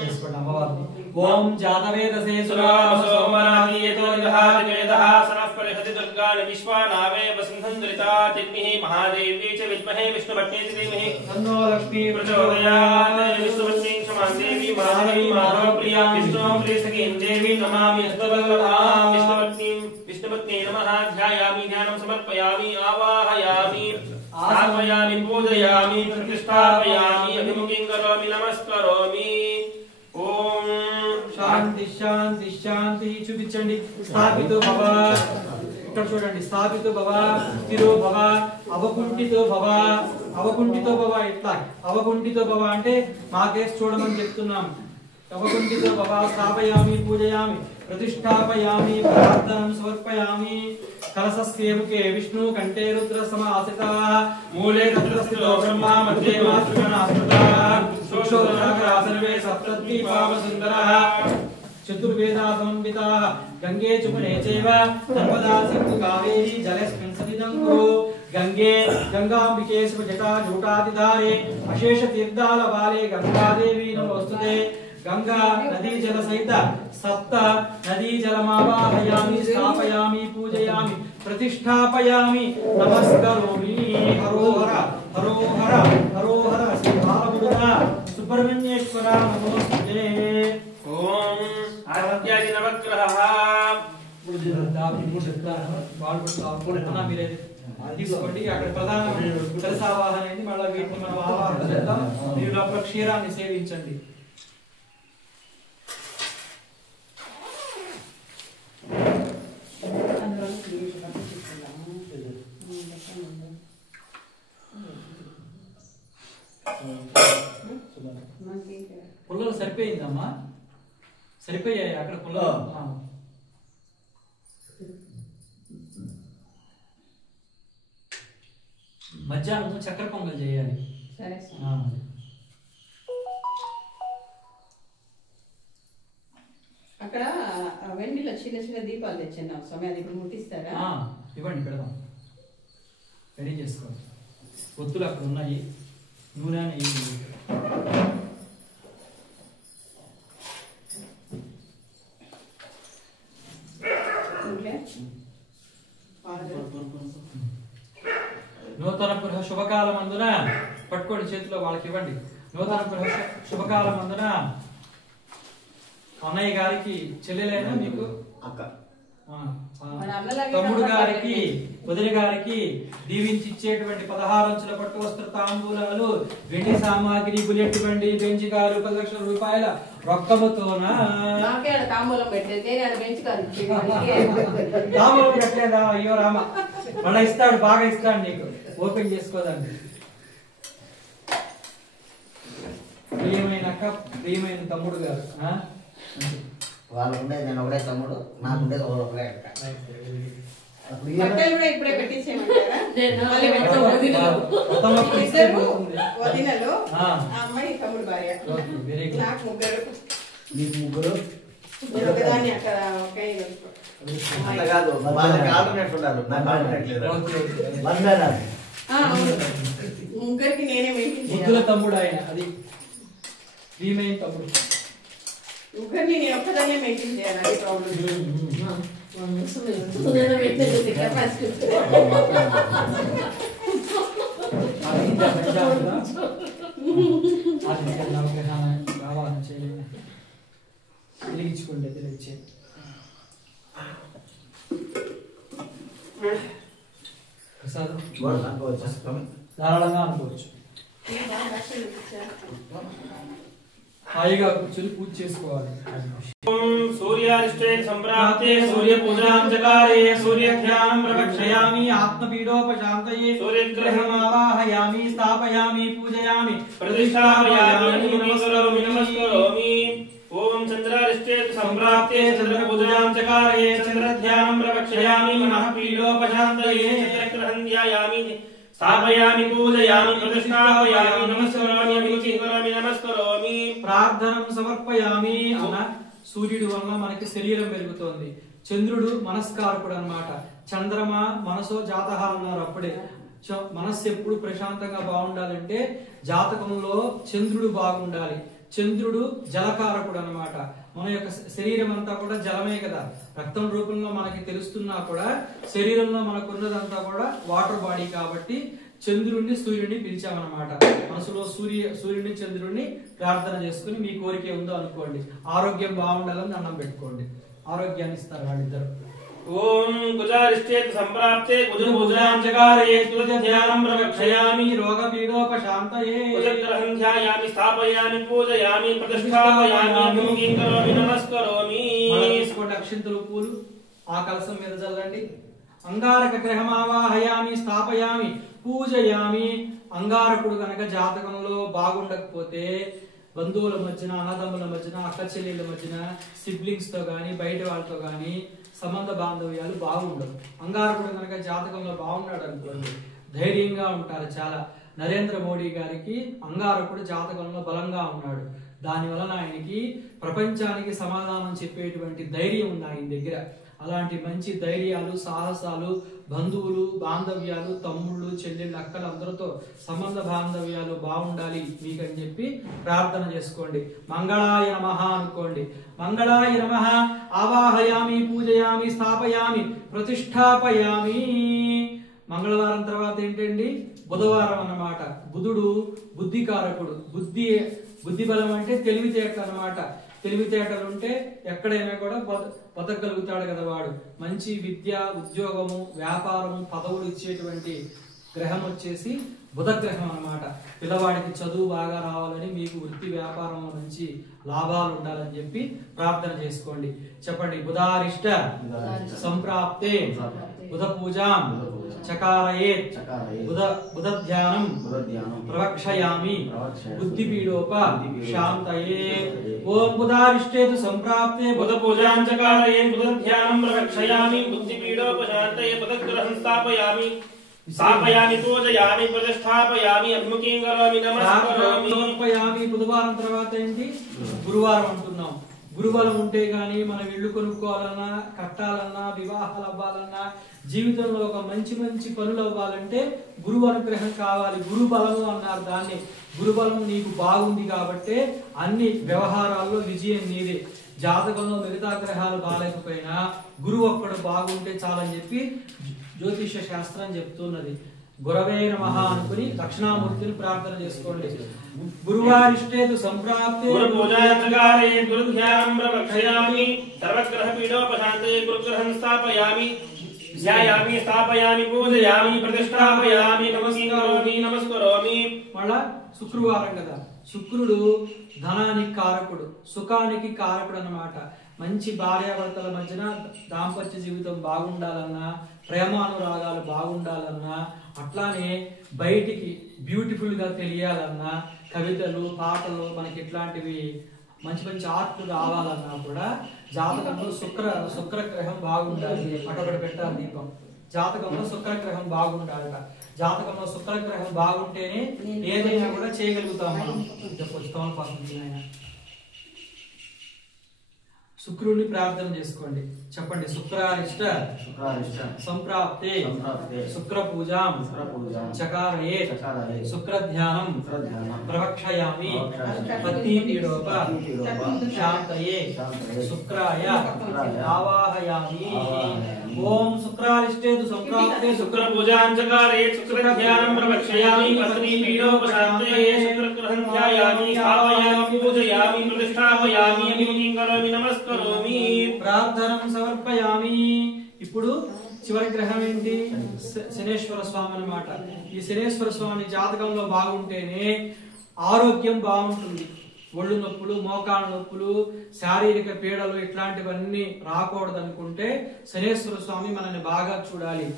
చేసుకోండి అమ్మవారిని ఓం జాతవేదసే సురామసోమరాతీయతో నిదహాతివేదః సనఃపరిహతి దుర్గాని విశ్వానావే వసుంధంద్రితా తిగ్నిః మహాదేవ్యై చ విద్మహే విష్ణుపత్నేతి ధీమహి తన్నో లక్ష్మీ ప్రచోదయాత్ విష్ణుపత్నీ క్షమాం దేవి మాధవీ మాధవప్రియాం విష్ణుప్రియసఖీం దేవీ నమామి అస్తవల్లభాం విష్ణుపత్నీ నమః ధ్యాయామి ధ్యానం సమర్పయామి ఆవాహయామి स्थापयामि पूजयामि प्रतिष्ठापयामि अभिमुखीं करोमि नमस्करोमि ओम शांति शांति शांति చూపించండి స్థాపితో భవ ఇక్కడ చూడండి స్థాపితో భవ స్థిరో భవ అవకుంఠితో భవ ఇట్లా అవకుంఠితో భవ అంటే మా కేసు చూడమని చెప్తున్నాం అవకుంఠితో భవ స్థాపయామి పూజయామి प्रतिष्ठापयामि प्रार्थनं समर्पयामि कलशस्य मुखे विष्णु कंठे रुद्र समासितः मूले रुद्रस्थितो ब्रह्मा मध्ये मातृगणास्पदः शोषोदराग्रा सर्वे सप्तद्वीपावसुन्दरः चतुर्वेदा समन्विताः गंगे चुपने चैव नर्मदा सिन्धु कावेरी जलेऽस्मिन् सन्निधं कुरु गंगे गंगाम्बिके जटा जूटादिधारे अशेष तीर्थालबाले गंगादेवी नमोस्तुते गंगा नदी जल सहित सप्त नदी जलमावाहयामि स्थापयामि पूजयामि प्रतिष्ठापयामि नमस्करोमि हरोहर हरोहर हरोहर श्री बालमुरुगा सुब्रह्मण्येश्वर नमोस्तुते ओम आराध्यादि नवग्रहः తీసుకోండి అక్కడ ప్రధాన కలశావాహన అనేది మళ్ళీ వీటిని మనం ఆవాహన చేద్దాం మీరు లోపల క్షీరాన్ని సేవించండి పుల్లలు సరిపోయిందమ్మా సరిపోయాయి అక్కడ పుల్లలు మధ్యాహ్నం చక్కెర పొంగల్ చేయాలి అక్కడ వెండిలో చిన్న చిన్న దీపాలు తెచ్చాను సమయం ఇప్పుడు ముట్టిస్తారా ఇవ్వండి పెడదాం రెడీ చేసుకోండి ఒత్తులు అక్కడ ఉన్నాయి నూనె నూతన గృహ శుభకాలమందున పట్టుకోండి చేతిలో వాళ్ళకి ఇవ్వండి నూతన గృహ శుభకాలమందున అన్నయ్య గారికి చెల్లెలైనా మీకు అక్క తమ్ముడు గారికి వదిన గారికి దీవించి ఇచ్చేటువంటి 16 అంచుల పట్టు వస్త్ర తాంబూలాలు, వెండి సామాగ్రి, బుల్లెట్ బండి, బెంచ్ కారు, 10 లక్షల రూపాయల రొక్కముతోన తాంబూలం పెట్టలేదా? అయ్యో రామ, మళ్ళా ఇస్తాడు, బాగా ఇస్తాడు నీకు, ఓపెన్ చేసుకోదండి. ప్రియమైన అక్క, ప్రియమైన తమ్ముడు గారు, వాళ్ళు ఉండేది నేను ఒకటే తమ్ముడు, నాకు ఉండేది ఒకటే అక్క. ఇప్పుడే పెట్టించేయమంటారా? వదినలు, అమ్మాయి తమ్ముడు భార్య, నాకు ముగ్గురు. నీకు ముగ్గురు ఒకదాన్ని అక్కడ ఒకే కాదు, వాళ్ళకి ఆల్టర్నేట్ ఉన్నారు, నాకు ఆల్టర్నేట్ లేదు. ముగ్గురికి నేనే మెయింటైన్ ముగ్గుల తమ్ముడు ఆయన, అది ప్రియమైన తమ్ముడు. ముగ్గురిని నేను ఒక్కదాన్నే మెయింటైన్ చేయాలి, అది ప్రాబ్లం. వెలిగించుకోండి, వెలిగించే ప్రసాదం ధారాళంగా అనుకోవచ్చు. హాయిగా కూర్చొని పూజ చేసుకోవాలి. సూర్యారిష్టే సంప్రాప్తే సూర్య పూజాం చకారే సూర్యధ్యానం ప్రవక్షయామి ఆత్మపీడోపశాంతయే సూర్యగ్రహమావాహయామి స్థాపయామి పూజయామి ప్రతిష్ఠాపయామి నమస్కరోమి. ఓం చంద్రారిష్టే సంప్రాప్తే చంద్ర పూజాం చకారే చంద్రధ్యానం ప్రవక్షయామి పీడోపశాంతయే చంద్రగ్రహం ధ్యాయామి స్థాపయామి పూజయామి ప్రతిష్ఠాపయామి నమస్కరోమి. ప్రార్థనం సమర్పయామి అన్న సూర్యుడి వలన మనకి శరీరం పెరుగుతోంది. చంద్రుడు మనస్కారకుడు అన్నమాట. చంద్రమ మనసో జాతహ అన్నారు అప్పుడే. మనస్సు ఎప్పుడు ప్రశాంతంగా బాగుండాలంటే జాతకంలో చంద్రుడు బాగుండాలి. చంద్రుడు జలకారకుడు అన్నమాట. మన యొక్క శరీరం అంతా కూడా జలమే కదా, రక్తం రూపంలో మనకి తెలుస్తున్నా కూడా శరీరంలో మనకున్నదంతా కూడా వాటర్ బాడీ కాబట్టి చంద్రుడిని సూర్యుడిని పిలిచామన్నమాట. మనసులో సూర్యుడిని చంద్రుడిని ప్రార్థన చేసుకుని మీ కోరిక ఉందో అనుకోండి. ఆరోగ్యం బాగుండాలని దండం పెట్టుకోండి, ఆరోగ్యాన్ని ఇస్తారు వాళ్ళిద్దరు. ఓం కుజారిష్టే సంప్రాప్తే కుజ పూజాం చకారే కుజధ్యానం ప్రవక్షయామి రోగపీడోపశాంతయే కుజగ్రహం ధ్యాయామి స్థాపయామి పూజయామి ప్రతిష్ఠాపయామి అభిముఖీం కరోమి నమస్కరోమి. తీసుకోండి అక్షింతలు, పూలు ఆ కలశం మీద చల్లండి. అంగారక గ్రహమావాహయామి స్థాపయామి పూజయామి. అంగారకుడు గనక జాతకంలో బాగుండకపోతే బంధువుల మధ్యన, అన్నదమ్ముల మధ్యన, అక్క చెల్లెళ్ళ మధ్యన, సిబ్లింగ్స్ తో గాని బయట వాళ్ళతో గాని సంబంధ బాంధవ్యాలు బాగుండవు. అంగారకుడు కనుక జాతకంలో బాగున్నాడు అనుకోండి, ధైర్యంగా ఉంటారు చాలా. నరేంద్ర మోడీ గారికి అంగారకుడు జాతకంలో బలంగా ఉన్నాడు. దాని వలన ఆయనకి ప్రపంచానికి సమాధానం చెప్పేటువంటి ధైర్యం ఉంది ఆయన దగ్గర. అలాంటి మంచి ధైర్యాలు, సాహసాలు, బంధువులు, బాంధవ్యాలు, తమ్ముళ్ళు, చెల్లెళ్ళు, అక్కలు అందరితో సంబంధ బాంధవ్యాలు బాగుండాలి మీకని చెప్పి ప్రార్థన చేసుకోండి. మంగళాయ నమః అనుకోండి. మంగళాయ నమః ఆవాహయామి పూజయామి స్థాపయామి ప్రతిష్ఠాపయామి. మంగళవారం తర్వాత ఏంటండి? బుధవారం అన్నమాట. బుధుడు బుద్ధికారకుడు. బుద్ధి బలం అంటే తెలివితేటలు అన్నమాట. తెలివితేటలు ఉంటే ఎక్కడైనా కూడా బతకగలుగుతాడు కదా వాడు. మంచి విద్య, ఉద్యోగము, వ్యాపారము, పదవులు ఇచ్చేటువంటి గ్రహం వచ్చేసి బుధ గ్రహం అన్నమాట. పిల్లవాడికి చదువు బాగా రావాలని, మీకు వృత్తి వ్యాపారంలో మంచి లాభాలు ఉండాలని చెప్పి ప్రార్థన చేసుకోండి. చెప్పండి. బుధారిష్ట సంప్రాప్తే బుధ పూజాం చకారయే బుధ ధ్యానం ప్రవక్షయామి బుద్ధిపీడోప శాంతయే. ఓం బుధారిష్టేతు సంప్రాప్తే బుధ పూజాం చకారయే బుధ ధ్యానం ప్రవక్షయామి బుద్ధిపీడోపశాంతయే బుధగ్రహం స్థాపయామి పూజయామి ప్రతిష్ఠాపయామి అభిముఖీం కరోమి నమస్కరోమి. బుధవారం తర్వాత ఏంటి? గురువారం అంటున్నాం. గురుబలం ఉంటే గాని మనం ఇల్లు కొనుక్కోవాలన్నా, కట్టాలన్నా, వివాహాలు అవ్వాలన్నా, జీవితంలో ఒక మంచి మంచి పనులు అవ్వాలంటే గురువు అనుగ్రహం కావాలి. గురు బలము అన్నారు దాన్ని. గురుబలం నీకు బాగుంది కాబట్టి అన్ని వ్యవహారాల్లో విజయం నీదే. జాతకంలో మిగతా గ్రహాలు బాగాలేకపోయినా గురువు ఒక్కడు బాగుంటే చాలని చెప్పి జ్యోతిష శాస్త్రం చెప్తున్నది. గురవే నమః అనుకుని దక్షిణామూర్తిని ప్రార్థన చేసుకోండి. గురువారిష్టేతు సంప్రాప్తే గురు పూజాచకారే గురు ధ్యానం ప్రవక్ష్యామి సర్వగ్రహ పీడోపశాంతే గురుగ్రహం స్థాపయామి ధ్యాయామి స్థాపయామి పూజయామి ప్రతిష్ఠాపయామి నమస్కరోమి. మళ్ళా శుక్రవారం కదా, శుక్రుడు ధనానికి కారకుడు, సుఖానికి కారకుడు అన్నమాట. మంచి భార్యాభర్తల మధ్యన దాంపత్య జీవితం బాగుండాలన్నా, ప్రేమానురాగాలు బాగుండాలన్నా, అట్లానే బయటికి బ్యూటిఫుల్ గా తెలియాలన్నా, కవితలు పాటలు మనకి ఇట్లాంటివి మంచి మంచి ఆర్ట్ రావాలన్నా కూడా జాతకంలో శుక్రగ్రహం బాగుండాలి. అటొకటి పెట్టాలి దీపం. జాతకంలో శుక్రగ్రహం బాగుండాలట. జాతకంలో శుక్రగ్రహం బాగుంటేనే ఏదైనా కూడా చేయగలుగుతాం మనం. శుక్రుడిని ప్రార్థన చేసుకోండి. చెప్పండి శుక్రారిష్ట సంప్రాప్తే శుక్ర పూజాం చకారయే శుక్ర ధ్యానం ప్రవక్షయామి పత్తి పీడోప శాంతయే శుక్రాయ ఆవాహయామి. ఓం శుక్రారిష్టేతు సంప్రాప్తే శుక్ర పూజాం చకారే శుక్ర ధ్యానం ప్రవక్షయామి పత్ని పీడోప శాంతయే శుక్రగ్రహం ధ్యాయామి స్థాపయామి పూజయామి ప్రతిష్ఠాపయామి అభిముఖీం కరోమి నమస్కరోమి. ప్రార్థనం సమర్పయామి. ఇప్పుడు చివరి గ్రహం ఏంటి? శనేశ్వర స్వామి అన్నమాట. ఈ శనేశ్వర స్వామి జాతకంలో బాగుంటేనే ఆరోగ్యం బాగుంటుంది. ఒళ్ళు నొప్పులు, మోకాళ్ళ నొప్పులు, శారీరక పీడలు ఇట్లాంటివన్నీ రాకూడదు అనుకుంటే శనేశ్వర స్వామి మనల్ని బాగా చూడాలి.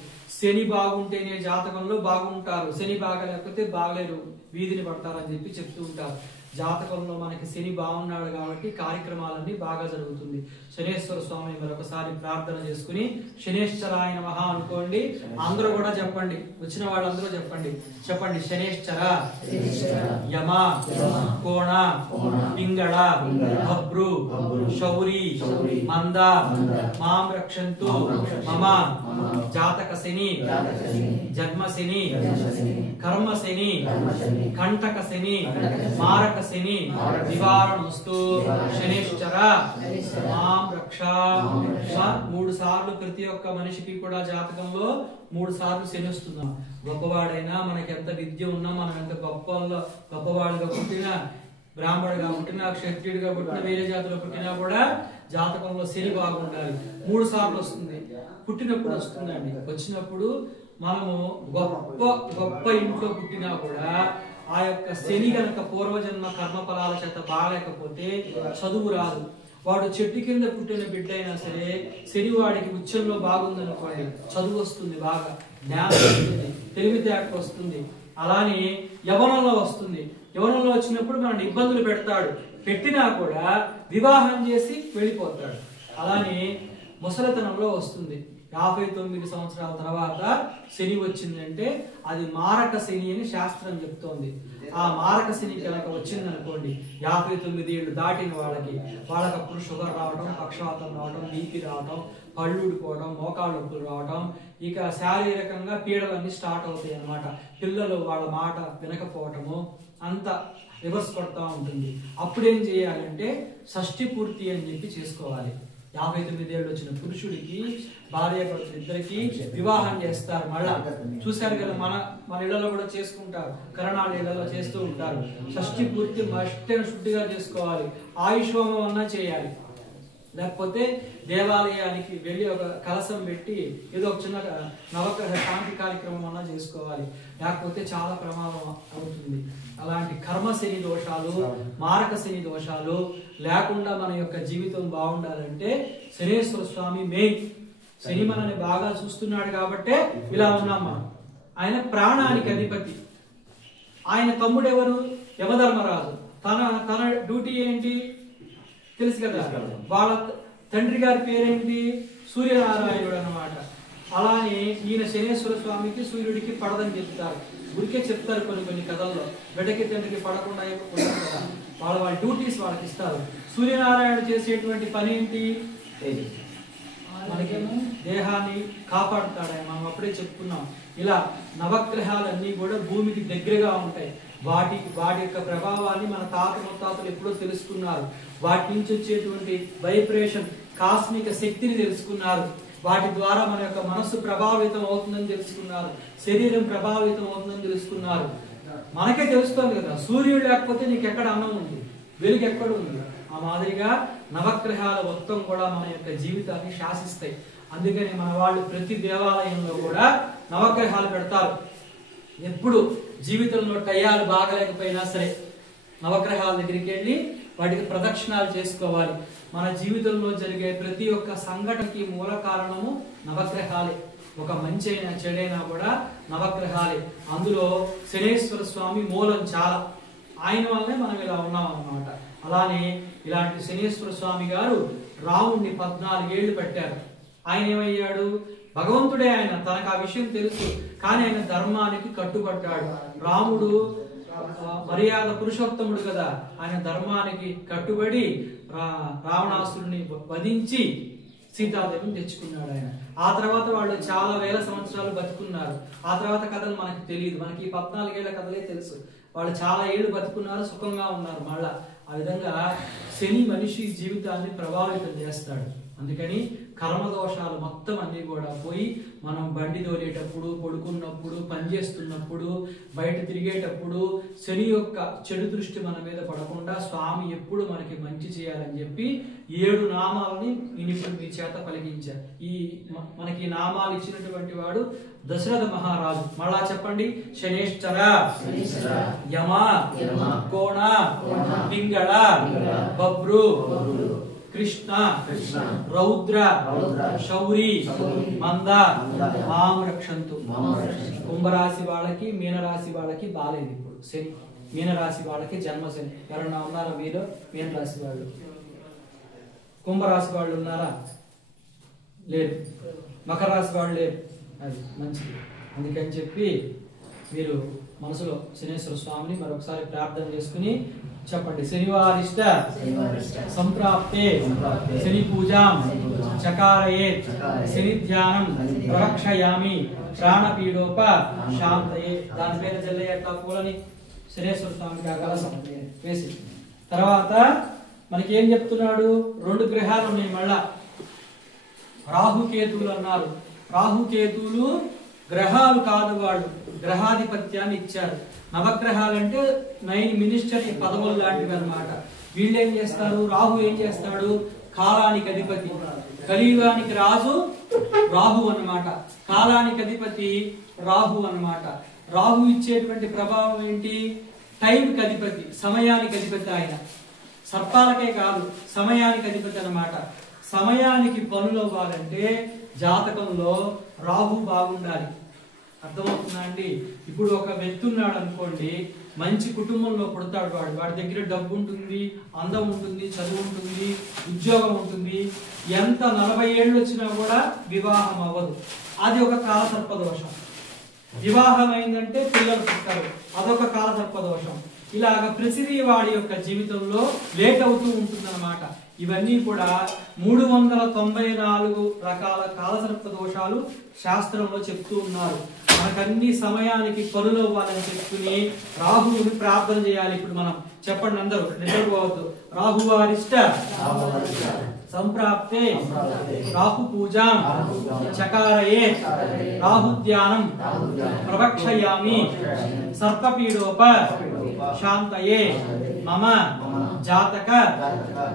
శని బాగుంటేనే జాతకంలో బాగుంటారు, శని బాగలేకపోతే బాగలేరు, వీధిని పడతారని చెప్పి చెప్తూ ఉంటారు. జాతకంలో మనకి శని బాగున్నాడు కాబట్టి కార్యక్రమాలన్నీ బాగా జరుగుతుంది. శనేశ్వర స్వామి మరొకసారి ప్రార్థన చేసుకుని శనేశ్వరాయ నమః అనుకోండి. అందరూ కూడా చెప్పండి, వచ్చిన వాళ్ళందరూ చెప్పండి. శనేశ్వర, యమ, కోణ, పింగళ, భబ్రు, శౌరి, మంద, మాం రక్షంతు మమ జాతక శని, జన్మ శని, కర్మ శని, కంటక శని, మారక శని నివారణస్తు. శనేశ్వర మాం రక్ష. 3 సార్లు ప్రతి ఒక్క మనిషికి కూడా జాతకంలో 3 సార్లు శని వస్తున్నాం. గొప్పవాడైనా, మనకి ఎంత విద్య ఉన్నా, మనం ఎంత గొప్పవాడుగా పుట్టినా, బ్రాహ్మణుడిగా పుట్టినా, క్షత్రియుడిగా పుట్టినా, వేరే జాతిలో పుట్టినా కూడా జాతకంలో శని బాగుండాలి. 3 సార్లు వస్తుంది. పుట్టినప్పుడు వస్తుందండి. వచ్చినప్పుడు మనము గొప్ప ఇంట్లో పుట్టినా కూడా ఆ యొక్క శని గనక పూర్వజన్మ కర్మ ఫలాల చేత బాగలేకపోతే చదువు రాదు. వాడు చెట్టు కింద పుట్టిన బిడ్డ అయినా సరే శని వాడికి ఉచ్చంలో బాగుందనుకోండి, చదువు వస్తుంది, బాగా జ్ఞానం వస్తుంది, తెలివితేటలు వస్తుంది. అలానే యవనంలో వస్తుంది. యవనంలో వచ్చినప్పుడు మనల్ని ఇబ్బందులు పెడతాడు, పెట్టినా కూడా వివాహం చేసి వెళ్ళిపోతాడు. అలానే ముసలితనంలో వస్తుంది. 59 సంవత్సరాల తర్వాత శని వచ్చిందంటే అది మారక శని అని శాస్త్రం చెప్తోంది. ఆ మారక శని కనుక వచ్చిందనుకోండి, 59 ఏళ్ళు దాటిన వాళ్ళకి అప్పుడు షుగర్ రావడం, పక్షవాతం రావడం, బీపీ రావడం, పళ్ళు ఊడిపోవడం, మోకాళ్ళ నొప్పులు రావడం, ఇక శారీరకంగా పీడలన్నీ స్టార్ట్ అవుతాయి అన్నమాట. పిల్లలు వాళ్ళ మాట వినకపోవటము అంత రివర్స్ కొడతా ఉంటుంది. అప్పుడేం చేయాలంటే షష్ఠి పూర్తి అని చెప్పి చేసుకోవాలి. 59 ఏళ్ళు వచ్చిన పురుషుడికి భార్య భర్తలు ఇద్దరికి వివాహం చేస్తారు. మళ్ళా చూశారు కదా, మన ఇళ్లలో కూడా చేసుకుంటారు, కరణాల ఇళ్లలో చేస్తూ ఉంటారు. షష్ఠి పూర్తి శుద్ధిగా చేసుకోవాలి. ఆయుష్ హోమం అన్నా చేయాలి. లేకపోతే దేవాలయానికి వెళ్ళి ఒక కలశం పెట్టి ఏదో ఒక చిన్న నవగ్రహ శాంతి కార్యక్రమం అన్నా చేసుకోవాలి. లేకపోతే చాలా ప్రమాదం అవుతుంది. అలాంటి కర్మ శని దోషాలు, మారక శని దోషాలు లేకుండా మన యొక్క జీవితం బాగుండాలంటే శనేశ్వర స్వామి మెయిన్. శని మనని బాగా చూస్తున్నాడు కాబట్టే ఇలా ఉన్నాం మనం. ఆయన ప్రాణానికి అధిపతి. ఆయన తమ్ముడు ఎవరు? యమధర్మరాజు. తన డ్యూటీ ఏంటి తెలుసు కదా. వాళ్ళ తండ్రి గారి పేరేంటి? సూర్యనారాయణుడు అన్నమాట. అలానే ఈయన శనేశ్వర స్వామికి సూర్యుడికి పడదని చెప్తారు. ఊరికే చెప్తారు కొన్ని కథల్లో. బిడ్డకి తండ్రికి పడకుండా కదా, వాళ్ళ డ్యూటీస్ వాళ్ళకి ఇస్తారు. సూర్యనారాయణుడు చేసేటువంటి పని ఏంటి? మనకేమో దేహాన్ని కాపాడుతాడు. మనం అప్పుడే చెప్పుకున్నాం. ఇలా నవగ్రహాలన్నీ కూడా భూమికి దగ్గరగా ఉంటాయి. వాటి యొక్క ప్రభావాన్ని మన తాత ముత్తాతలు ఎప్పుడో తెలుసుకున్నారు. వాటి నుంచి వచ్చేటువంటి వైబ్రేషన్, కాస్మిక శక్తిని తెలుసుకున్నారు. వాటి ద్వారా మన యొక్క మనస్సు ప్రభావితం అవుతుందని తెలుసుకున్నారు, శరీరం ప్రభావితం అవుతుందని తెలుసుకున్నారు. మనకే తెలుస్తోంది కదా, సూర్యుడు లేకపోతే నీకు ఎక్కడ అన్నం ఉంది, వెలుగు ఎక్కడ ఉంది. ఆ మాదిరిగా నవగ్రహాల మొత్తం కూడా మన యొక్క జీవితాన్ని శాసిస్తాయి. అందుకని మన వాళ్ళు ప్రతి దేవాలయంలో కూడా నవగ్రహాలు పెడతారు. ఎప్పుడు జీవితంలో టయాలు బాగలేకపోయినా సరే నవగ్రహాల దగ్గరికి వెళ్ళి వాటికి ప్రదక్షిణాలు చేసుకోవాలి. మన జీవితంలో జరిగే ప్రతి ఒక్క సంఘటనకి మూల కారణము నవగ్రహాలే. ఒక మంచి అయినా చెడైనా కూడా నవగ్రహాలే. అందులో శనేశ్వర స్వామి మూలం చాలా. ఆయన వల్లనే మనం ఇలా ఉన్నాం అన్నమాట. అలానే ఇలాంటి శనేశ్వర స్వామి గారు రాముణ్ణి 14 ఏళ్లు పెట్టారు. ఆయన ఏమయ్యాడు? భగవంతుడే ఆయన, తనకు ఆ విషయం తెలుసు. కానీ ఆయన ధర్మానికి కట్టుబడ్డాడు. రాముడు మర్యాద పురుషోత్తముడు కదా, ఆయన ధర్మానికి కట్టుబడి రావణాసురుని వధించి సీతాదేవిని తెచ్చుకున్నాడు ఆయన. ఆ తర్వాత వాళ్ళు చాలా వేల సంవత్సరాలు బతుకున్నారు. ఆ తర్వాత కథలు మనకు తెలియదు, మనకి 14 ఏళ్ల కథలే తెలుసు. వాళ్ళు చాలా ఏళ్ళు బతుకున్నారు, సుఖంగా ఉన్నారు. మళ్ళా ఆ విధంగా శని మనిషి జీవితాన్ని ప్రభావితం చేస్తాడు. అందుకని కర్మదోషాలు మొత్తం అన్ని కూడా పోయి మనం బండి తోలేటప్పుడు, పడుకున్నప్పుడు, పనిచేస్తున్నప్పుడు, బయట తిరిగేటప్పుడు శని యొక్క చెడు దృష్టి మన మీద పడకుండా స్వామి ఎప్పుడు మనకి మంచి చేయాలని చెప్పి 7 నామాలని ఇప్పుడు మీ చేత పలికించారు. మనకి నామాలు ఇచ్చినటువంటి వాడు దశరథ మహారాజు. మళ్ళా చెప్పండి: శనేశ్వర, యమ, కోణ, పింగళ, బబ్రు, కృష్ణ, రౌద్ర, శౌరి, మంద, మాం రక్షంతు. కుంభరాశి వాళ్ళకి, మీనరాశి వాళ్ళకి బాలేదు ఇప్పుడు శని. మీనరాశి వాళ్ళకి జన్మ శని. ఎవరన్నా ఉన్నారా మీలో మీనరాశి వాళ్ళు? కుంభరాశి వాళ్ళు ఉన్నారా? లేదు. మకర రాశి వాళ్ళు లేరు. అది మంచిది. అందుకని చెప్పి మీరు మనసులో శనేశ్వర స్వామిని మరొకసారి ప్రార్థన చేసుకుని చెప్పండి: శనివారిష్ట సంప్రాప్తే శని పూజాం చకారయేత్ శని ధ్యానం ప్రవక్షయామి ప్రాణపీడోప శాంతయే. దాని పేరు జల్లయ్యట్ల పూలని శనేశ్వర స్వామికి ఆ కలశం వేసి తర్వాత మనకి ఏం చెప్తున్నాడు? 2 గ్రహాలు ఉన్నాయి మళ్ళా. రాహుకేతువులు అన్నారు. రాహుకేతువులు గ్రహాలు కాదు, వాళ్ళు గ్రహాధిపత్యాన్ని ఇచ్చారు. నవగ్రహాలంటే 9 మినిస్టర్ పదవులు లాంటివి అన్నమాట. వీళ్ళు ఏం చేస్తారు? రాహు ఏం చేస్తాడు? కాలానికి అధిపతి, కలియుగానికి రాజు రాహు అన్నమాట. కాలానికి అధిపతి రాహు అన్నమాట. రాహు ఇచ్చేటువంటి ప్రభావం ఏంటి? టైంకి అధిపతి, సమయానికి అధిపతి. ఆయన సర్పాలకే కాదు, సమయానికి అధిపతి అన్నమాట. సమయానికి పనులు అవ్వాలంటే జాతకంలో రాహు బాగుండాలి. అర్థమవుతుందా అండి? ఇప్పుడు ఒక వ్యక్తి ఉన్నాడు అనుకోండి, మంచి కుటుంబంలో పుడతాడు. వాడి దగ్గర డబ్బు ఉంటుంది, అందం ఉంటుంది, చదువు ఉంటుంది, ఉద్యోగం ఉంటుంది. ఎంత 40 ఏళ్ళు వచ్చినా కూడా వివాహం అవ్వదు. అది ఒక కాలసర్పదోషం. వివాహం అయిందంటే పిల్లలు పుట్టారు, అదొక కాలసర్పదోషం. ఇలాగ ప్రతిదీ వాడి యొక్క జీవితంలో లేట్ అవుతూ ఉంటుందన్నమాట. ఇవన్నీ కూడా 394 రకాల కాలసర్ప దోషాలు శాస్త్రంలో చెప్తూ ఉన్నారు. మనకన్ని సమయానికి పనులు అవ్వాలని చెప్పుకుని రాహువుని ప్రార్థన చేయాలి. ఇప్పుడు మనం చెప్పండి, అందరూ నిద్రపోవద్దు. రాహువారిష్ట సంప్రాప్తే రాహు పూజాం చకారయే రాహు ధ్యానం ప్రవక్షయామి సర్పపీడోప శాంతయే మమ జాతక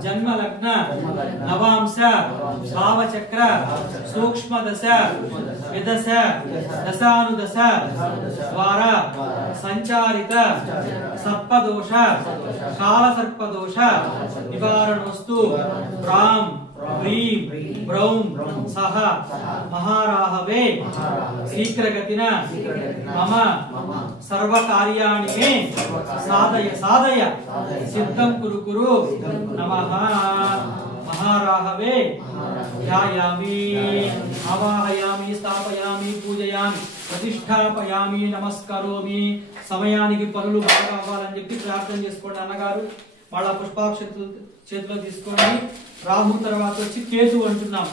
జన్మలగ్న నవాంశ భావచక్ర సూక్ష్మదశ విదశ దశానుదశ ద్వారా సంచారిత సర్పదోష కాలసర్పదోష నివారణోస్తు రామ్ హ్రీం బ్రౌం సహ మహారాహవే శీఘ్రగతిన మమ సర్వకార్యాణి మే సాధయ సాధయ సిద్ధం కురు కురు నమః. మహారాహవే ధ్యాయామి ఆవాహయామి స్థాపయామి పూజయామి ప్రతిష్టాపయామి నమస్కరోమి. సమయానికి పనులు బాగా అవ్వాలని చెప్పి ప్రార్థన చేసుకోండి అన్నగారు. వాళ్ళ పుష్పాక్ష చేతిలో తీసుకోండి. రాహు తర్వాత వచ్చి కేతు అంటున్నాం.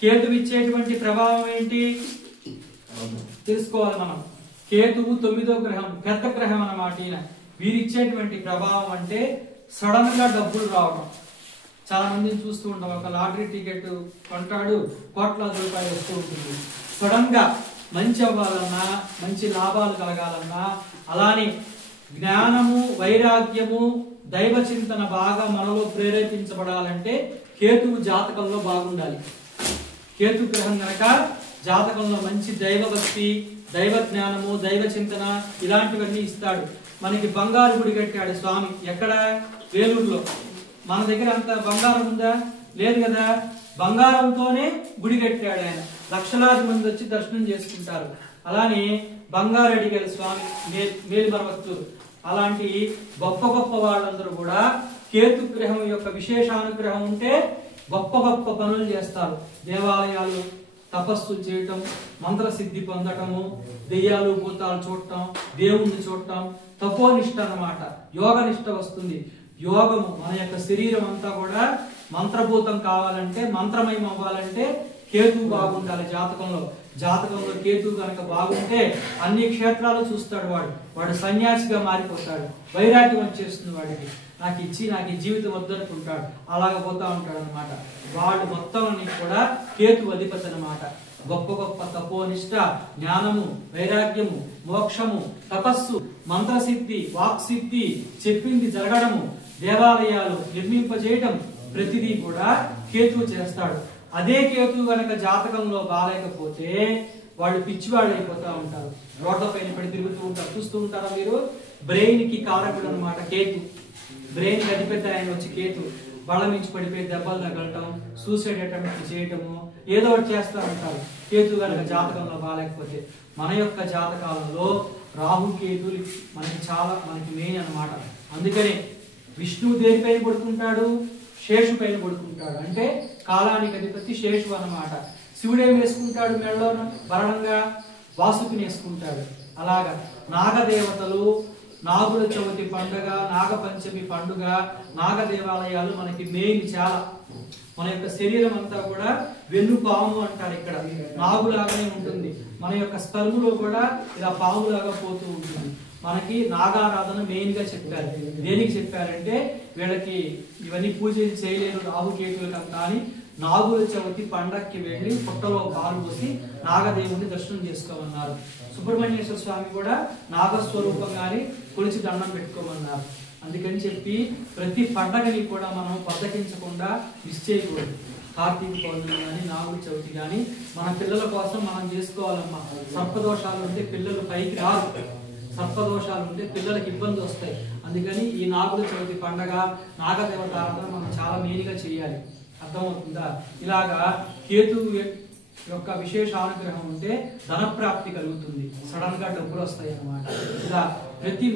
కేతు ఇచ్చేటువంటి ప్రభావం ఏంటి తెలుసుకోవాలి మనం. కేతువు 9వ గ్రహం, పెద్ద గ్రహం అన్నమాట. ఈయన వీరిచ్చేటువంటి ప్రభావం అంటే సడన్ గా డబ్బులు రావడం, చాలా మందిని చూస్తూ ఉంటాం. ఒక లాటరీ టికెట్ కొంటాడు, కోట్లాది రూపాయలు వస్తూ ఉంటుంది. సడన్ గా మంచి అవ్వాలన్నా, మంచి లాభాలు కలగాలన్నా, అలానే జ్ఞానము, వైరాగ్యము, దైవ చింతన బాగా మనలో ప్రేరేపించబడాలంటే కేతువు జాతకంలో బాగుండాలి. కేతు గ్రహం గనక జాతకంలో మంచి దైవభక్తి, దైవ జ్ఞానము, దైవ చింతన ఇలాంటివన్నీ ఇస్తాడు. మనకి బంగారు గుడి కట్టాడు స్వామి. ఎక్కడ? వేలూరులో. మన దగ్గర అంత బంగారం ఉందా? లేదు కదా. బంగారంతోనే గుడి కట్టాడు ఆయన. లక్షలాది మంది వచ్చి దర్శనం చేసుకుంటారు. అలానే బంగారు అడిగారు స్వామి మేలిమరవత్తూరు. అలాంటి గొప్ప గొప్ప వాళ్ళందరూ కూడా కేతు గ్రహం యొక్క విశేషానుగ్రహం ఉంటే గొప్ప గొప్ప పనులు చేస్తారు. దేవాలయాలు తపస్సులు చేయటం, మంత్రసిద్ధి పొందటము, దెయ్యాలు భూతాలు చూడటం, దేవుణ్ణి చూడటం, తపోనిష్ట అన్నమాట. యోగనిష్ట వస్తుంది. యోగము మన యొక్క శరీరం అంతా కూడా మంత్రభూతం కావాలంటే, మంత్రమయం అవ్వాలంటే కేతువు బాగుండాలి జాతకంలో. జాతకంలో కేతువు కనుక బాగుంటే అన్ని క్షేత్రాలు చూస్తాడు. వాడు సన్యాసిగా మారిపోతాడు. వైరాగ్యం వచ్చేస్తుంది వాడికి. నాకు ఈ జీవితం వద్దనుకుంటాడు. అలాగ పోతా ఉంటాడు అనమాట. వాడు మొత్తం కూడా కేతు అధిపతి అనమాట. గొప్ప గొప్ప తపోనిష్ట, జ్ఞానము, వైరాగ్యము, మోక్షము, తపస్సు, మంత్రసిద్ధి, వాక్సిద్ధి, చెప్పింది జరగడము, దేవాలయాలు నిర్మింపజేయటం ప్రతిదీ కూడా కేతువు చేస్తాడు. అదే కేతువు గనక జాతకంలో బాలేకపోతే వాళ్ళు పిచ్చివాళ్ళు అయిపోతా ఉంటారు. రోడ్ల పైన పడి తిరుగుతూ ఉంటారు. చూస్తూ ఉంటారా మీరు? బ్రెయిన్ కి కారకుడు అనమాట కేతు. బ్రెయిన్ అధిపెద్ద ఆయన వచ్చి కేతు బళ్ళ నుంచి పడిపోయి దెబ్బలు తగలటం, సూసైడ్ అటెంప్ట్ చేయటము, ఏదో ఒకటి చేస్తూ ఉంటారు కేతు గనక జాతకంలో బాలేకపోతే. మన యొక్క జాతకాలలో రాహు కేతులు మనకి మెయిన్ అనమాట. అందుకనే విష్ణువు దేనిపైన పడుకుంటాడు? శేషు పైన పడుకుంటాడు. అంటే కాలానికి అధిపతి శేషు అన్నమాట. శివుడేం వేసుకుంటాడు? మెడలో భరణంగా వాసుకిని వేసుకుంటాడు. అలాగా నాగదేవతలు, నాగుల చవితి పండుగ, నాగపంచమి పండుగ, నాగ దేవాలయాలు మనకి మెయిన్ చాలా. మన యొక్క శరీరం అంతా కూడా వెన్ను పాము అంటారు. ఇక్కడ నాగులాగానే ఉంటుంది. మన యొక్క స్థలములో కూడా ఇలా పాములాగా పోతూ ఉంటుంది. మనకి నాగారాధన మెయిన్ గా చెప్పారు. దేనికి చెప్పారంటే వీళ్ళకి ఇవన్నీ పూజలు చేయలేరు రాహుకేతువులకు అని నాగుల చవితి పండక్కి వెళ్ళి పుట్టలో పాలు పోసి నాగదేవుని దర్శనం చేసుకోమన్నారు. సుబ్రహ్మణ్యేశ్వర స్వామి కూడా నాగస్వరూపంగానే కొలిచి దండం పెట్టుకోమన్నారు. అందుకని చెప్పి ప్రతి పండగని కూడా మనం బద్దకించకుండా మిస్ చేయకూడదు. కార్తీక పౌర్ణమి కానీ, నాగుల చవితి కానీ మన పిల్లల కోసం మనం చేసుకోవాలమ్మా. సర్పదోషాలు ఉంటే పిల్లలు పైకి రారు. సర్పదోషాలు ఉంటే పిల్లలకి ఇబ్బంది వస్తాయి. అందుకని ఈ నాగుల చవితి పండగ, నాగదేవత ఆరాధన మనం చాలా మెయిన్గా చేయాలి. అర్థమవుతుందా? ఇలాగా కేతువు యొక్క విశేష అనుగ్రహం ఉంటే ధనప్రాప్తి కలుగుతుంది. సడన్ గా డబ్బులు వస్తాయి అన్నమాట. ఇలా ప్రతి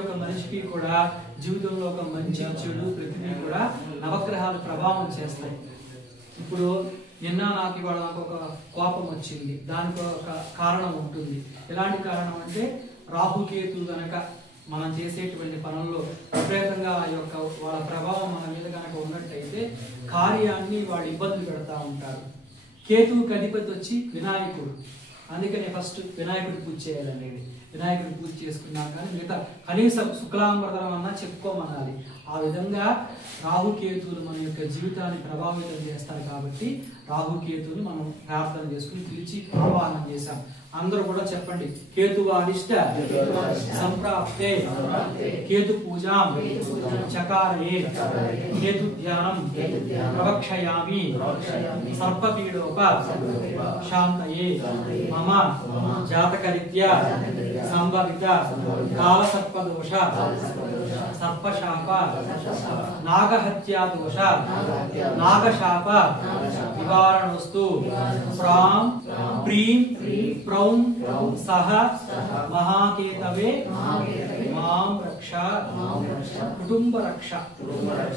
ఒక్క మనిషికి కూడా జీవితంలో ఒక మంచి చెడు ప్రతిదీ కూడా నవగ్రహాలు ప్రభావం చేస్తాయి. ఇప్పుడు నాకు ఇవాళ ఒక కోపం వచ్చింది. దానికి ఒక కారణం ఉంటుంది. ఎలాంటి కారణం అంటే రాహుకేతులు గనక మనం చేసేటువంటి పనుల్లో విపరీతంగా వాళ్ళ ప్రభావం మన మీద కనుక ఉన్నట్టయితే కార్యాన్ని వాళ్ళు ఇబ్బందులు పెడతా ఉంటారు. కేతువుకి అధిపతి వచ్చి వినాయకుడు. అందుకని ఫస్ట్ వినాయకుడి పూజ చేయాలనేది. వినాయకుడి పూజ చేసుకున్నాం కానీ మిగతా కనీసం శుక్లాంబరధనం అన్నా చెప్పుకోమనాలి. ఆ విధంగా రాహుకేతువులు మన యొక్క జీవితాన్ని ప్రభావితం చేస్తారు. కాబట్టి రాహుకేతువులు మనం ప్రార్థన చేసుకుని పిలిచి ఆవాహనం చేశాం. అందరూ కూడా చెప్పండి. కేతువారిష్ట సంప్రాప్తే కేతు పూజాం చకారయే కేతు ధ్యానం ప్రవక్షయామి సర్పపీడోప శాంతయే మమ జాతకరీత్యా సంభవిత కాలసర్పదోష సర్పశాప నాగహత్యాదోష నాగశాప నివారణోస్తు ప్రాం ప్రీం ప్రౌం సహ మహాకేతవే మాం రక్ష కుటుంబ రక్ష.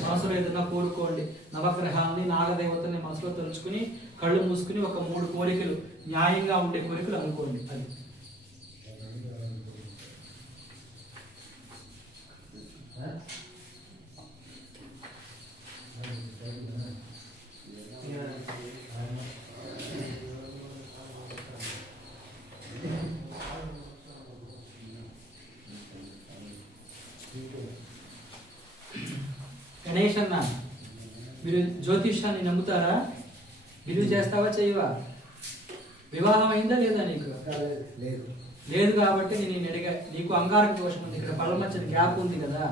మనసులో ఏదైనా కోరుకోండి. నవగ్రహాలని, నాగదేవతని మనసులో తలుచుకుని కళ్ళు మూసుకుని ఒక 3 కోరికలు, న్యాయంగా ఉండే కోరికలు అనుకోండి. అది గణేష్ అన్న మీరు జ్యోతిష్యాన్ని నమ్ముతారా? బిలీవ్ చేస్తావా చేయవా? వివాహం అయిందా లేదా నీకు? లేదు కాబట్టి నేను అడిగా. నీకు అంగారక దోషం ఉంది, ఇక్కడ పళ్ళ మధ్యన గ్యాప్ ఉంది కదా.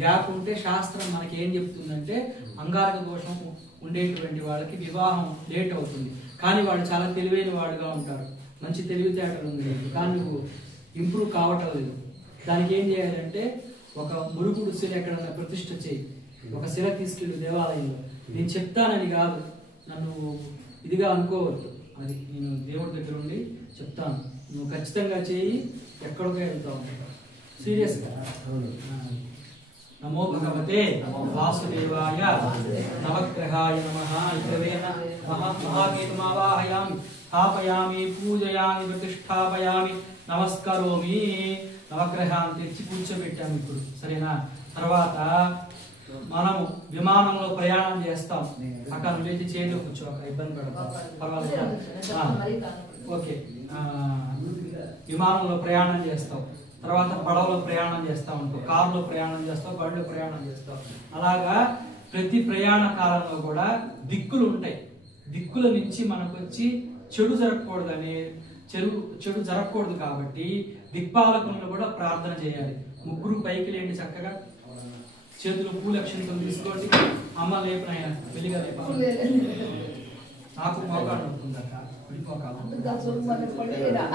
గ్యాప్ ఉంటే శాస్త్రం మనకి ఏం చెప్తుందంటే అంగారక దోషం ఉండేటువంటి వాళ్ళకి వివాహం లేట్ అవుతుంది. కానీ వాళ్ళు చాలా తెలివైన వాడుగా ఉంటారు, మంచి తెలివితేటలు ఉంది, కానీ నువ్వు ఇంప్రూవ్ కావటం లేదు. దానికి ఏం చేయాలంటే ఒక మురుగుడు శిల ఎక్కడన్నా ప్రతిష్ఠ చేయి, ఒక శిల తీసుకెళ్ళి దేవాలయంలో. నేను చెప్తానని కాదు, నన్ను ఇదిగా అనుకోవద్దు, అది నేను దేవుడి దగ్గర ఉండి చెప్తాను. నువ్వు ఖచ్చితంగా చేయి, ఎక్కడికో వెళ్తావు సీరియస్గా. నమో భగవతే వాసుదేవాయ నవగ్రహాయ నమః. మహాగీతమావాహయామి, స్థాపయామి, పూజయామి, ప్రతిష్టాపయామి, నమస్కరోమి. నవగ్రహాన్ని తెచ్చి కూర్చోబెట్టాము ఇప్పుడు, సరేనా? తర్వాత మనము విమానంలో ప్రయాణం చేస్తాం. అక్కడ లేచి చేతిలో కూర్చో, ఇబ్బంది పడతాం, పర్వాలేదు. ఓకే, విమానంలో ప్రయాణం చేస్తాం, తర్వాత పడవలో ప్రయాణం చేస్తాం అనుకో, కారులో ప్రయాణం చేస్తాం, బండిలో ప్రయాణం చేస్తాం. అలాగా ప్రతి ప్రయాణ కాలంలో కూడా దిక్కులు ఉంటాయి. దిక్కుల నుంచి మనకు వచ్చి చెడు జరగకూడదని, చెడు జరగకూడదు కాబట్టి దిక్పాలకులను కూడా ప్రార్థన చేయాలి. ముగ్గురు పైకి లేండి, చక్కగా చేతులు పూలక్షణితం తీసుకోండి. అమ్మ లేపినైనా వెలిగా లేపాలి. నాకు మోకాడు నొప్పుందక్క, విడిపోకాలి,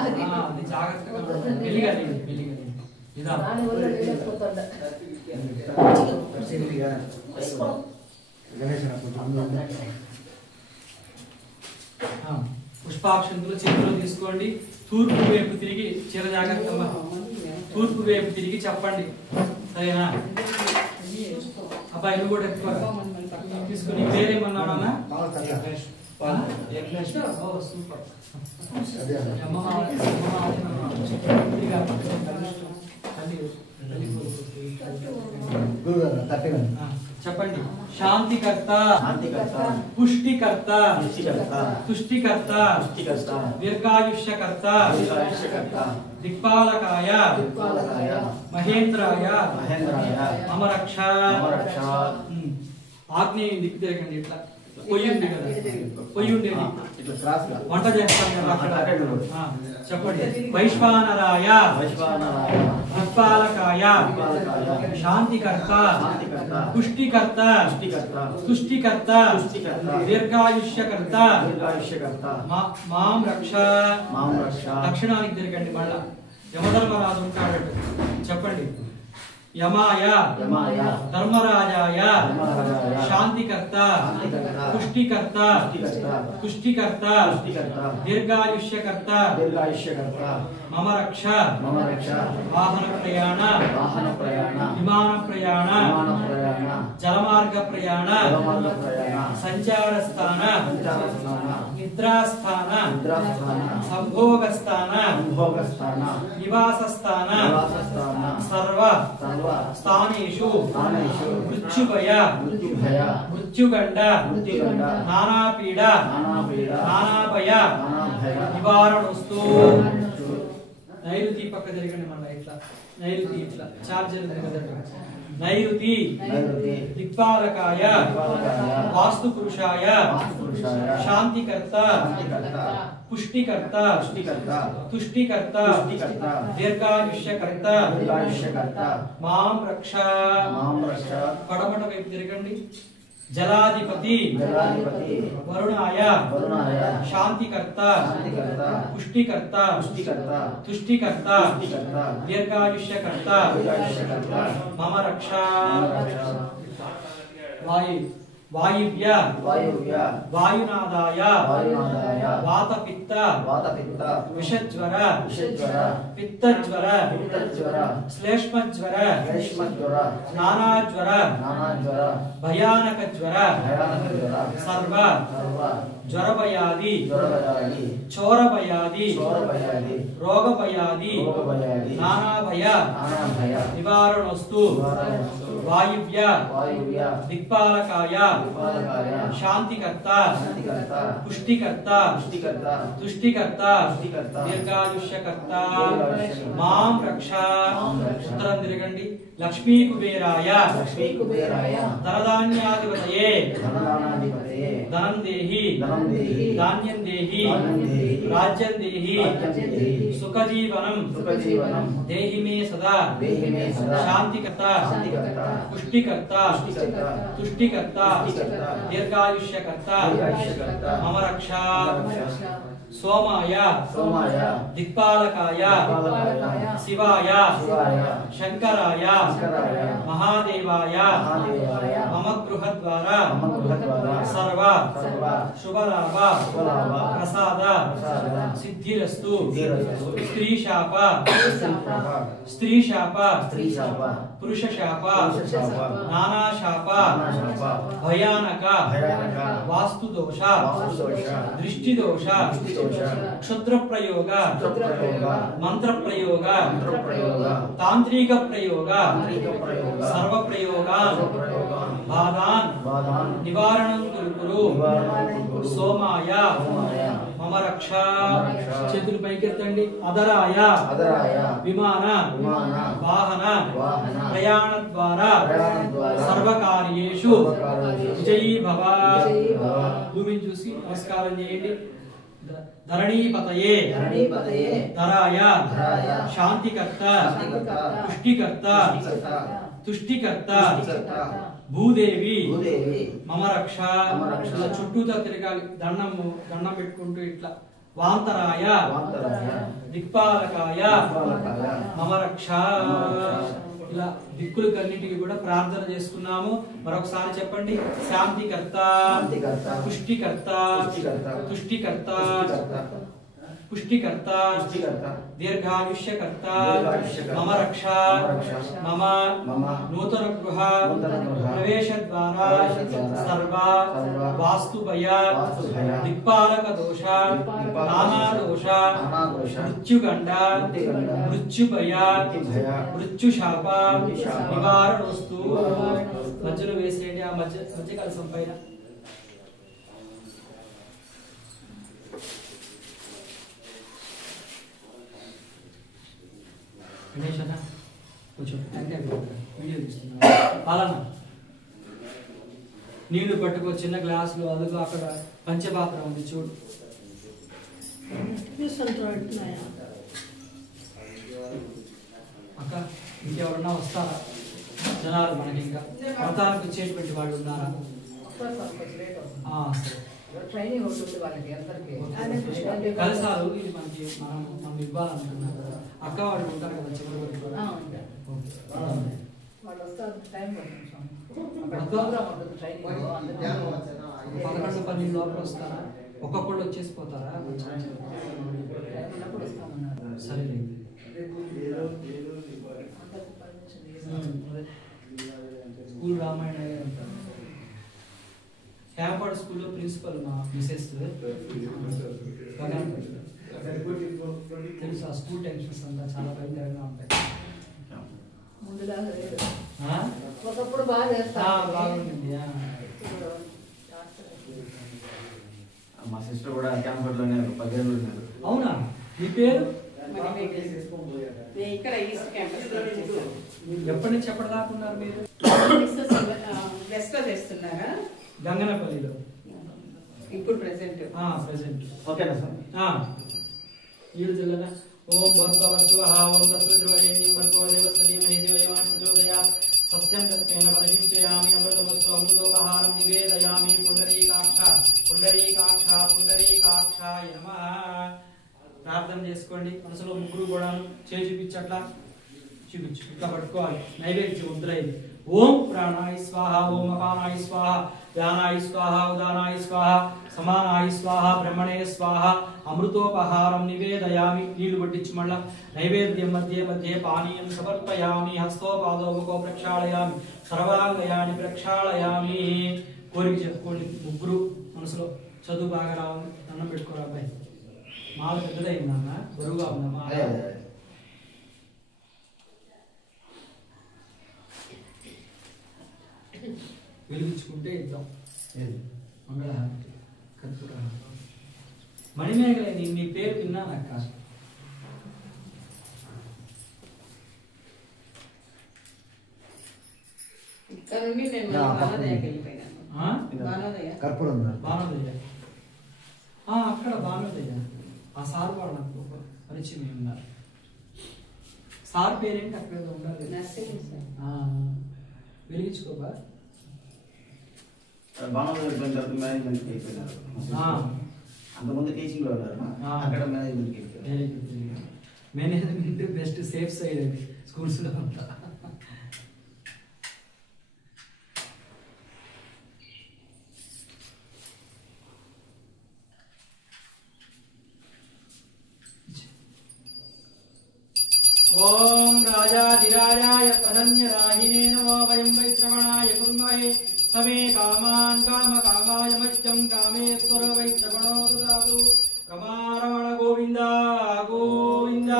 అది జాగ్రత్తగా వెలిగా లేదు, వెలిగా లేదు. ఇదా పుష్పాక్షంతులు చేతులు తీసుకోండి. తూర్పు వైపు తిరిగి, చీర జాగ్రత్తగా తూర్పు వైపు తిరిగి చెప్పండి, సరేనా? అబ్బాయి నువ్వు కూడా ఎక్కువ తీసుకుని పేరేమన్నాడన్నా? సూపర్. చెప్పండి. శాంతికర్త, పుష్టికర్త, తుష్టికర్త, దీర్ఘాయుష్యకర్త, దిక్పాలకాయ, మహేంద్రాయ, మమ రక్ష. ఆగ్నేయం దిక్కు తిరగండి. ఇట్లా పొయ్యి ఉంది కదా, పొయ్యి ఉండేది వంట చేస్తాం కదా అక్కడ. చెప్పండి. వైశ్వానరాయ, దిక్పాలకాయ, శాంతికర్త, పుష్టికర్త, తుష్టికర్త, దీర్ఘాయుష్యకర్త, మాం రక్ష. దక్షిణానికి తిరగండి. మళ్ళా యమధర్మరాజు ఉంటాడు. చెప్పండి. యమాయ, ధర్మరాజాయ, శాంతికర్త, పుష్టికర్త, తుష్టికర్త, దీర్ఘాయుష్యకర్త, మమ రక్ష. వాహన ప్రయాణ, విమాన ప్రయాణ, జలమార్గ ప్రయాణ, సంచార స్థాన, నిద్రాస్థాన, సంభోగ స్థాన, నివాస స్థాన, సర్వ స్థానేషు మృత్యుభయ, మృత్యుగండ, నానాపీడ, నానాభయ నివారణస్తు. నైరుతి పక్క జరిగండి. మళ్ళీ ఇట్లా నైరుతి, ఇట్లా చార్జర్ నైరుతి, దిక్పాలకాయ, వాస్తు పురుషాయ, శాంతికర్త, పుష్టికర్త, తుష్టికర్త, దీర్ఘాయుష్యకర్త, మాం రక్ష. పడమట వైపు తిరగండి. జలాధిపతి, వరుణాయ, శాంతికర్త, పుష్టికర్త, తుష్టికర్త, దీర్ఘాయుష్యకర్త, మమ రక్ష. వాయువ్య, వాయునాదాయ, వాతపిత్త, విషజ్వర, పిత్తజ్వర, శ్లేష్మజ్వర, నానాజ్వర, భయానక జ్వర, సర్వ జ్వరభయాది, చోరభయాది, రోగభయాది, నానాభయ నివారణస్తు. వాయువ్య వాయువ్య దిక్పాలకాయ దిక్పాలకాయ శాంతికర్త శాంతికర్త పుష్టికర్త పుష్టికర్త తుష్టికర్త పుష్టికర్త దీర్ఘాయుష్యకర్త దీర్ఘాయుష్యకర్త మాం రక్ష మాం రక్ష. ఉత్తరం తిరగండి. లక్ష్మీ కుబేరాయ లక్ష్మీ కుబేరాయ ధనధాన్యాధిపతయే ధనదానాధిపతయే ధనం దేహి ధనం దేహి ధాన్యం దేహి ధాన్యం దేహి రాజ్యం దేహి రాజ్యం దేహి సుఖజీవనం సుఖజీవనం దేహి మే సదా దేహి మే సదా శాంతికర్త శాంతికర్త పుష్టికర్త పుష్టికర్త తుష్టికర్త పుష్టికర్త దీర్ఘాయుష్యకర్త దీర్ఘాయుష్యకర్త మమ రక్ష మమ రక్ష. సోమాయ సోమాయ దిక్పాలకాయ దిక్పాలకాయ శివాయ శివాయ శంకరాయ శంకరాయ మహాదేవాయ మహాదేవాయ మమ గృహద్వారా మమ గృహద్వారా సర్వ సర్వ శుభలాభ శుభలాభ ప్రసాద ప్రసాద సిద్ధిరస్తు సిద్ధిరస్తు స్త్రీశాప స్త్రీశాప స్త్రీశాప పురుషశాప పురుషశాప నానాశాప నానాశాప భయానక భయానక వాస్తుదోష వాస్తుదోష దృష్టిదోష దృష్టిదోష క్షుద్రప్రయోగ క్షుద్రప్రయోగ మంత్రప్రయోగ మంత్రప్రయోగ తాంత్రిక ప్రయోగ తాంత్రిక ప్రయోగ సర్వప్రయోగ సర్వప్రయోగ బాధాన్ బాధాన్ నివారణం కురు నివారణం కురు సోమాయ సోమాయ మమ రక్ష మమ రక్ష. చేతులు పైకెత్తండి. అదరాయ అదరాయ విమాన విమాన వాహన వాహన ప్రయాణ ద్వారా ప్రయాణ ద్వారా సర్వకార్యేషు సర్వకార్యేషు విజయీ భవ. విజయీ భవ. భూమిని చూసి నమస్కారం చేయండి. ధరణీపతయే ధరణీపతయే ధరాయ ధరాయ శాంతికర్త శాంతికర్త పుష్టికర్త పుష్టికర్త తుష్టికర్త పుష్టికర్త భూదేవి భూదేవి మమ రక్ష. మమ రక్ష. ఇలా చుట్టూతో తిరగాలి. దండం పెట్టుకుంటూ ఇట్లా. వాంతరాయ వాంతరాయ దిక్పాలకాయ దిక్పాలకాయ మమ రక్ష. మమ రక్ష. ఇలా దిక్కులకన్నిటికీ కూడా ప్రార్థన చేసుకున్నాము. మరొకసారి చెప్పండి. శాంతికర్త శాంతికర్త పుష్టికర్త పుష్టికర్త తుష్టికర్త పుష్టికర్త పుష్టికర్త పుష్టికర్త దీర్ఘాయుష్యకర్త దీర్ఘాయుష్యకర్త మమ రక్ష. మమ రక్ష. మమ మమ నూతన గృహ నూతన గృహ ప్రవేశద్వారా ప్రవేశద్వారా సర్వ సర్వ వాస్తుభయ వాస్తుభయ దిక్పాలక దోష దిక్పాలక నానా దోష నానాదోష మృత్యుగండ మృత్యుగండ మృత్యుభయ మృత్యుభయ మృత్యుశాప మృత్యుశాప నివారణోస్తు. నివారణోస్తు. మధ్యలో వేసేయండి. ఆ మధ్య కలసం పైన గణేష్ అన్న కొంచెం వీడియో తీస్తున్నా. పాలన నీళ్లు పట్టుకో. చిన్న గ్లాసులు అదుగు. అక్కడ పంచపాత్ర ఉంది చూడు. అక్క ఇంకెవరన్నా వస్తారా? జనాలు మనకి ఇంకా వ్రతానికి వచ్చేటువంటి వాళ్ళు ఉన్నారా? సరే. ట్రైనింగ్ ఉంటుంది వాళ్ళకి అందరికీ. కలసాలు ఇది మనం ఇవ్వాలనుకున్నాం కదా. అక్క వాళ్ళు ఉంటారు కదా చివరి వరకు. ఓకే. వాళ్ళు వస్తారు. టైం పడుతుంది స్వామి. అక్కడ మొత్తం ప్రోగ్రామ్ ఉంటుంది ట్రైనింగ్. 11-12 లోపల వస్తారా? ఒక్కొక్కళ్ళు వచ్చేసి పోతారా? ఉన్నప్పుడు వస్తామన్నారు. సరే. స్కూల్ రామాయణ క్యాంపర్డ్ స్కూల్లో ప్రిన్సిపల్ మా మిసెస్ తెలుసు. ఆ స్కూల్ టెన్షన్స్ అంతా చాలా భయంకరంగా ఉంటాయి. ముందులాగా లేదు. ఆ? ఒకప్పుడు బాగా చేస్తారు. బాగుంటుంది. మా సిస్టర్ కూడా క్యాంపర్లోనే 10 ఏళ్ళు ఉన్నారు. అవునా? మీ పేరు? ఇక్కడ ఈస్ట్ క్యాంపస్ ఎప్పటి నుంచి ఎప్పటిదాకా ఉన్నారు మీరు? వెస్ట్ లో చేస్తున్నారా? గంగనపల్లిలో ఇప్పుడు ప్రెసెంట్. ప్రెసెంట్. ఓకేనా సార్? ఈడు జిల్లా. ఓం భర్గవ శివః ఓం తత్సవితుర్వరేణ్యం భర్గో దేవస్య ధీమహి ధియో యో నః ప్రచోదయాత్. సత్యం తత్వేన పరిశిష్యామి అమృతమస్తు అమృతోపహారం నివేదయామి. పుండరీకాక్షాయ నమః. ప్రార్థన చేసుకోండి. మనసులో ముగ్గురు కూడా చేయి చూపించట్లా చూపించు. ఇట్లా పట్టుకోవాలి. నైవేద్య ముద్ర ఇది. ఓం ప్రాణాయ స్వాహ ఓం అపానాయ స్వాహ వ్యానాయ స్వాహ ఉదానాయ స్వాహ సమానాయ స్వాహ బ్రహ్మణే స్వాహ. అమృతోపహారం నివేదయామి. నీళ్లు పట్టించి మళ్ళా నైవేద్యం మధ్య పానీయం సమర్పయామి. హస్తోపాదో ముఖో ప్రక్షాళయామి. సర్వాంగయాన్ని ప్రక్షాళయామి. కోరిక చెప్పుకోండి ముగ్గురు మనసులో. చదువు బాగా రావాలి. దండం పెట్టుకోరా అబ్బాయి. మాల పెద్దదైందన్న బరువుగా ఉందమ్మా. వెలిగించుకుంటే ఇద్దాం. మంగళహారతి కర్పూర మణిమేఖలే. నీ పేరు విన్నాను అక్క. ఇక్కడ నుండి నేను బాణోదయకి వెళ్ళిపోయినాను. కర్పూరం బాణోదయ అక్కడ బాణోదయ. ఆ సార్ వాడు నాకు పరిచయం ఉన్నారు. సార్ పేరేంటి అక్కడ ఉండాలి. వెలిగించుకోబా. అంతకుముందు టీచింగ్ లో ఉన్నారు, అక్కడ మేనేజ్మెంట్ బెస్ట్ సేఫ్ సైడ్ అది స్కూల్స్ లో అంతా. ఓం రాజాధిరాజాయ ప్రధన్యరాహినే నమో వయం వైశ్రవణాయ కుర్మహే సమే కామాన్ కామకామాయ మత్యం కామేశ్వర వైశ్రవణో దదాతు. రమారమణ గోవింద గోవింద,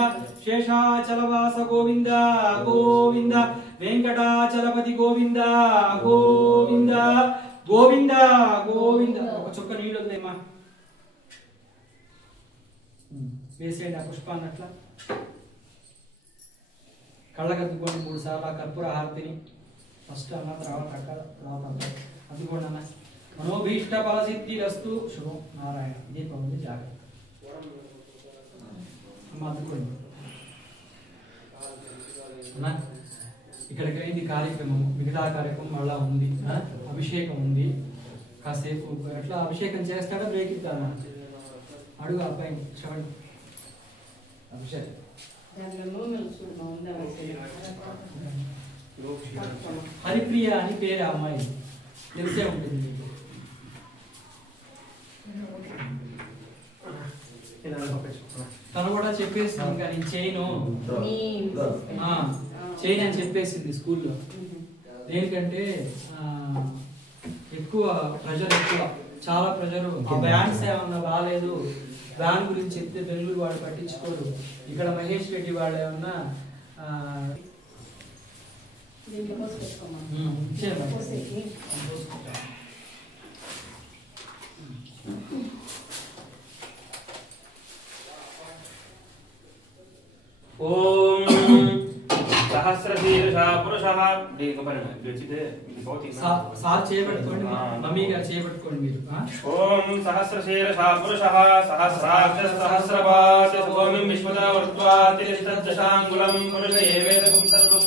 శేషాచలవాస గోవింద గోవింద, వెంకటాచలపతి గోవింద గోవింద గోవింద గోవింద. ఒక చుక్క నీళ్ళు ఉందేమ్మా, వేసేయండి ఆ పుష్పాన్ని అట్లా. కళ్ళకద్దుకోండి 3 సార్లు ఆ కర్పూర హారతిని. ఫస్ట్ అన్న తర్వాత అక్క తర్వాత అద్దుకోండి అన్న. మనోభీష్ట ఫల సిద్ధిరస్తు. శుభం. నారాయణ. దీపం ఉంది, జాగ్రత్త అమ్మ అద్దుకోండి అన్న. ఇక్కడికి అయింది కార్యక్రమం. మిగతా కార్యక్రమం మళ్ళా ఉంది. అభిషేకం ఉంది. కాసేపు ఎట్లా అభిషేకం చేస్తాడో బ్రేక్ ఇద్దామా? అడుగు అబ్బాయిని. శ్రవణ్ అభిషేకం హరిప్రియ అని పేరు అమ్మాయి, తెలిసే ఉంటుంది మీకు. తను కూడా చెప్పేసింది ఇంకా నేను చేయను అని చెప్పేసింది స్కూల్లో. దేనికంటే ఎక్కువ ప్రెషర్, చాలా ప్రెషర్. ఆ బ్యాండ్స్ ఏమన్నా బాగాలేదు, బ్యాండ్ గురించి చెప్తే బెంగళూరు వాడు పట్టించుకోడు. ఇక్కడ మహేష్ రెడ్డి వాళ్ళు ఏమన్నా ఓం సహస్రశీర్ష పురుషః. సార్ చేయబట్టుకోండి, మమ్మీ గారు చేయబట్టుకోండి మీరు. ఓం సహస్రశీర్ష పురుషః సహస్రాక్ష సహస్రపాత్ భూమిం విశ్వదా వర్త్వా తిష్టదశాంగుళం పురుష ఏవేదం సర్వం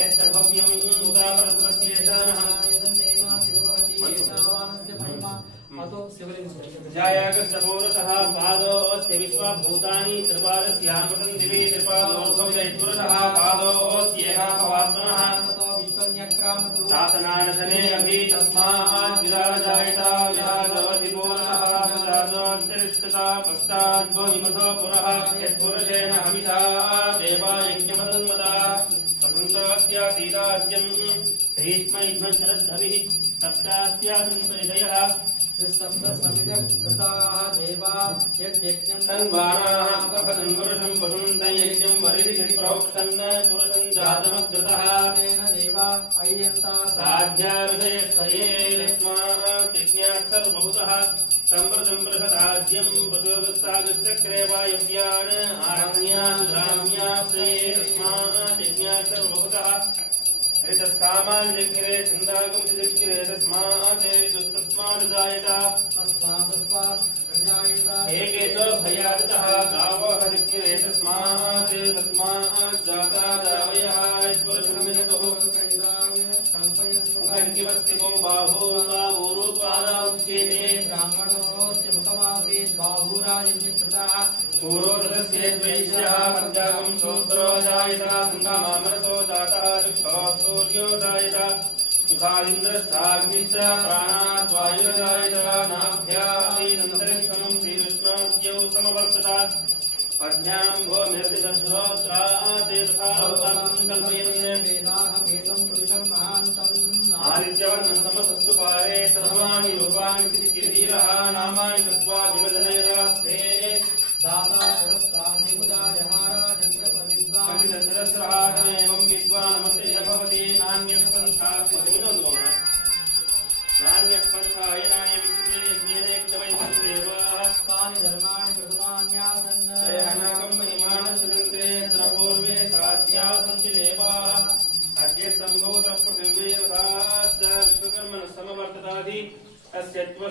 యత్సర్వవ్యం ఉదాపరస్యేషానః జాయాగస్తపౌరుషః పాదోస్య విశ్వభూతాని త్రిపాదస్యామృతం దివి త్రిపాదోర్ధ్వవిదైత్పురుషః పాదోస్యేకాపవాత్మనః శాసనానశనే అభి తస్మాత్ విరాజాయత విరాజోధిపూర్ణః విరాజోత్తిరిష్టత పశ్చాద్భూమిమథో పునః యత్పురుషేణ హవిషా దేవా యజ్ఞమదన్మదా వసంతస్యాసీదాద్యం భీష్మైధ్వశరద్ధవిః సప్తాస్యాసంతరిదయః సంప్రదం బృహదాజ్యం ప్రచోదసాగశ్చక్రే వాయవ్యాన్ ఆరణ్యాన్ గ్రామ్యాశ్రయే తస్మాజ్ఞాసర్వభూతః ఏతస్కామాన్ జగ్రే ఛందాగం జగ్రే తస్మాత్ దుస్తస్మాద్ జాయత ఏకేశో భయాదితః గావః జగ్రే తస్మాత్ జాతా దావయః పురుషమినతో కల్పివస్తికో బాహో బాహూరూపాదాముచ్యేతే బ్రాహ్మణోస్య ముఖమాసీత్ బాహూరాజంచకృతః పూర్వోదరస్యేద్వైశ్యः పర్యాగం శూద్రో జాయత సంగమామరసో జాతः చక్షుః సూర్యో జాయత ముఖాలింద్రశ్చాగ్నిశ్చ ప్రాణాద్ వాయుర్జాయత నాభ్యాసీనంతరిక్షం శ్రీకృష్ణాద్యౌ సమవర్తత పద్భ్యాం భూమిర్దిశ్రోత్రాత్ తథా ఆదిత్యవర్ణం సమసస్తు పారే సర్వాణి రూపాణి కిరీరః నామాని కృత్వా దివజనైరాస్తే దాతా పురస్కాదిముదాయహారా చంద్రప్రవిద్వాన్ సహస్రహారమేవం విద్వానమతే భవతి నాన్యః సంస్థాపతినోన్మః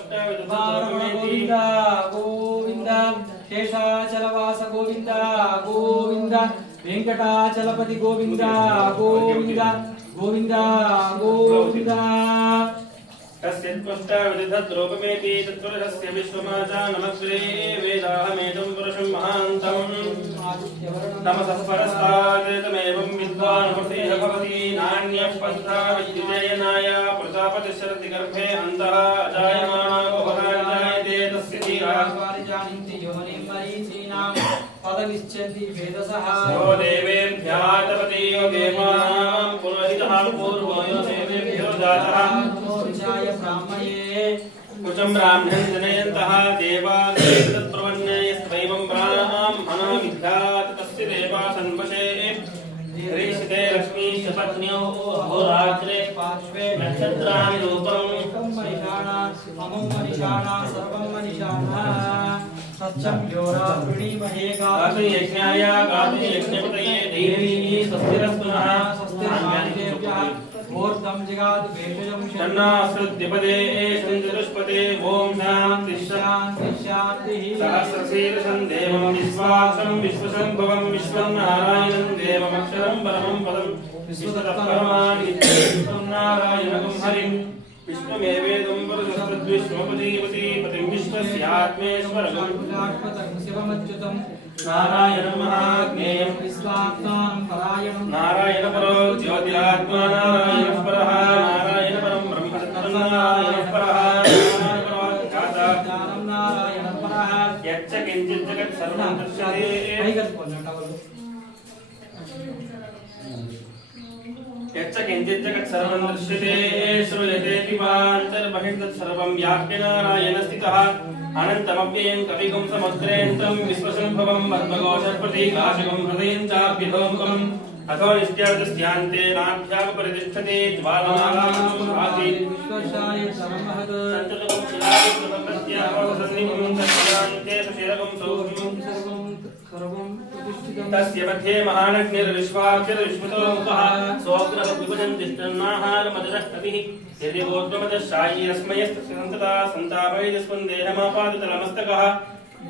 గోవింద గోవింద శేషాచలవాస గోవింద గోవింద వెంకటాచలపతి గోవింద గోవింద గోవింద గోవింద तस्यत्पुष्टा विदधद्रोपमेति तत्पुरुषस्य विश्वमाचा नमस्ते वेदाहमेतं पुरुषं महान्तम् नमसः परस्तात् तमेवं विद्वान् प्रसीद भवति नान्यः पन्था विद्युजयनाय प्रजापतिशरति गर्भे अन्तः अजायमानो भवनाजायते तस्य धीराः जानीति योनिं मरीचीनां पदविच्छन्ति वेदसः यो देवेभ्यः तपति यो देवानां पुरोहितः पूर्वो यो देवेभ्यो जातः कुचं ब्राह्मणं जनयन्तः देवादेवतत्प्रवन्यस्त्वैवं ब्राह्मणो विद्यात् तस्य देवा सन्वशे ऋषिते लक्ष्मीश्च पत्न्यो अहोरात्रे पार्श्वे नक्षत्राणि रूपम् एकं मनिषाणा अमुं मनिषाणा सर्वं मनिषाणा सत्यं योरावृणीमहे गातुयज्ञाय गातुयज्ञपतये देवी स्वस्तिरस्तुनः स्वस्तिर्मादेव्यः ऊर्ध्वं जगात् भेषजं शन्नाश्रुत्यपदे चतुष्पदे ॐ शान्ति शान्ति शान्तिः सहस्रशीर्षं देवं विश्वासं विश्वसंभवं विश्वं नारायणं देवमक्षरं परमं पदं विश्वतः परमानित्यं नारायणं हरिं विश्वमेवेदं पुरुषस्तद्विष्णुपतिपति पतिं विश्वस्यात्मेश्वरगं शिवमच्युतं नारायणं महाज्ञेयं विश्वात्मानं परायणं नारायणपरो ज्योतिरात्मा नारायणः परः नारायणपरं ब्रह्मतत्त्वं नारायणः परः ज्ञानं नारायणं परः यच्च किञ्चित् जगत् सर्वं दृश्यते यच्च किञ्चित् जगत् सर्वं दृश्यते श्रूयतेति वान्तर्बहिर्तत् सर्वं व्याप्य नारायणस्थितः अनन्तमव्ययं कविगुं समुद्रेन्तं विश्वसंभवं पद्मघोषप्रतीकाशकं हृदयं चाभ्युधोमुखम् अथो नित्यार्थस्यान्ते नाभ्यापरितिष्ठते ज्वालमालां भाति विश्वशाय सममहत् सन्ततं शिलादिप्रपत्यावसन्निभं तस्यान्ते सुशिरकं सौक्ष्मं सर्वं प्रतिष्ठितं तस्य मध्ये महानग्निर्विश्वाक्षरविश्वतो मुखः स्वोग्रः विभजन् तिष्ठन्नाहारमदरः कविः यदि गोत्रमदशायी अस्मयस्तस्य सन्तता सन्तापयस्वं देहमापादितलमस्तकः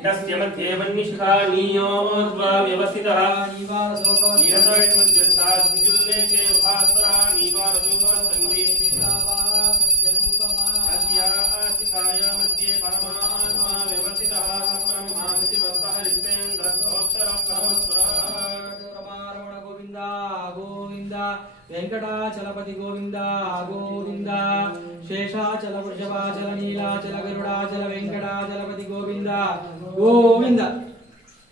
तस्य मध्ये वह्निशिखा नीयोद्वा व्यवस्थितः नीरतोयमध्यस्था सिञ्जुल्लेखे उभास्वरा नीवारजोभवत्सन्धि अस्याः शिखाया मध्ये परमात्मा व्यवस्थितः ब्रह्मा नितिवस्तः हरिश्चेन्द्रस्तोत्तरः परमस्वराट् गोविंद गोविंद वेंकटाचलपति गोविंद गोविंद शेषाचल वृषभाचल नीलाचल गरुडाचल वेंकटाचलपति गोविंद गोविंद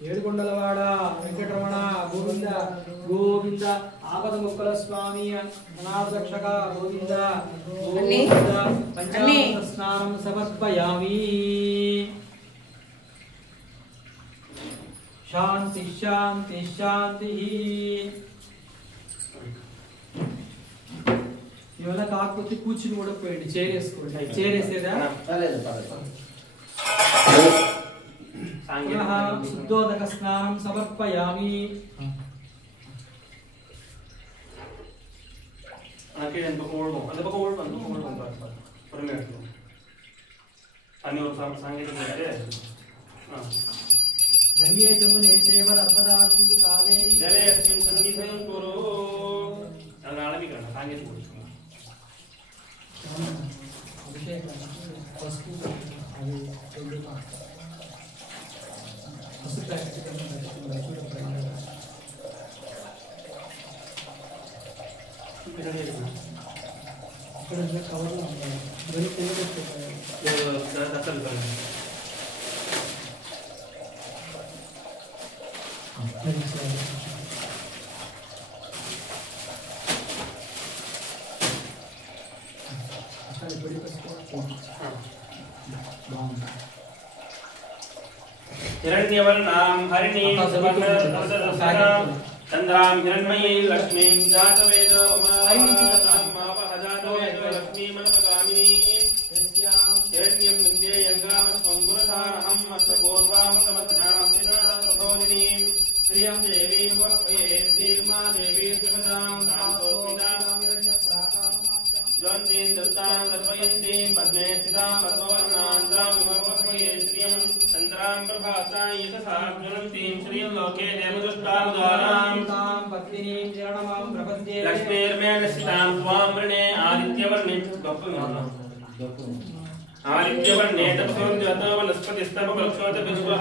ఏడుకొండలవాడ వెంకటరమణ గోవింద గోవింద ఆపదముక్కల స్వామి అనాథరక్షక గోవింద గోవింద పంచామృత స్నానం సమర్పయామి శాంతి శాంతి శాంతి ఏమైనా కాకపోతే కూర్చుని కూడా పోయండి చేరేసుకోండి చేరేసేదా పునః శుద్ధోదక స్నానం సమర్పయామి அந்த பக்கம் ஓடுவோம் பொறுமையாக இருக்கும் தண்ணி ஒரு சாங்கியம் గంగే జమునే చేవ నర్మదాసింధు కావేరి జలే అస్మిన్ సన్నిధిం కురు అలా ఆలమికరణ సాంగేతి కూర్చున్నాం అభిషేకం పసుపు అది పసుపు ఇక్కడ కవర్లో ఉంటాయి हिरण्यवर्णां हरिणीं सुवर्णरजतस्यां चन्द्रां हिरण्मयीं लक्ष्मीं जातवेदोमावहजातवेदो लक्ष्मीमनपगामिनीं हिरण्यं निन्द्ययङ्गामस्त्वं पुरसारहम् अष्टपूर्वामृतमध्यां प्रबोधिनीं श्रियं देवीं वस्वये श्रीर्मा देवी त्रिपदां ज्वन्तीं दत्तां दर्पयन्तीं पद्मे स्थितां पद्मवर्णां यशसा ज्वलन्तीं श्रियं लोके देवदुष्टामुदारां तां पत्नीं शरणमां प्रपद्ये लक्ष्मीर्मे निश्चितां त्वां वृणे आदित्यवर्णे आदित्यवर्णे तपसोऽन्यतो वनस्पतिस्तव वृक्षोत विश्वः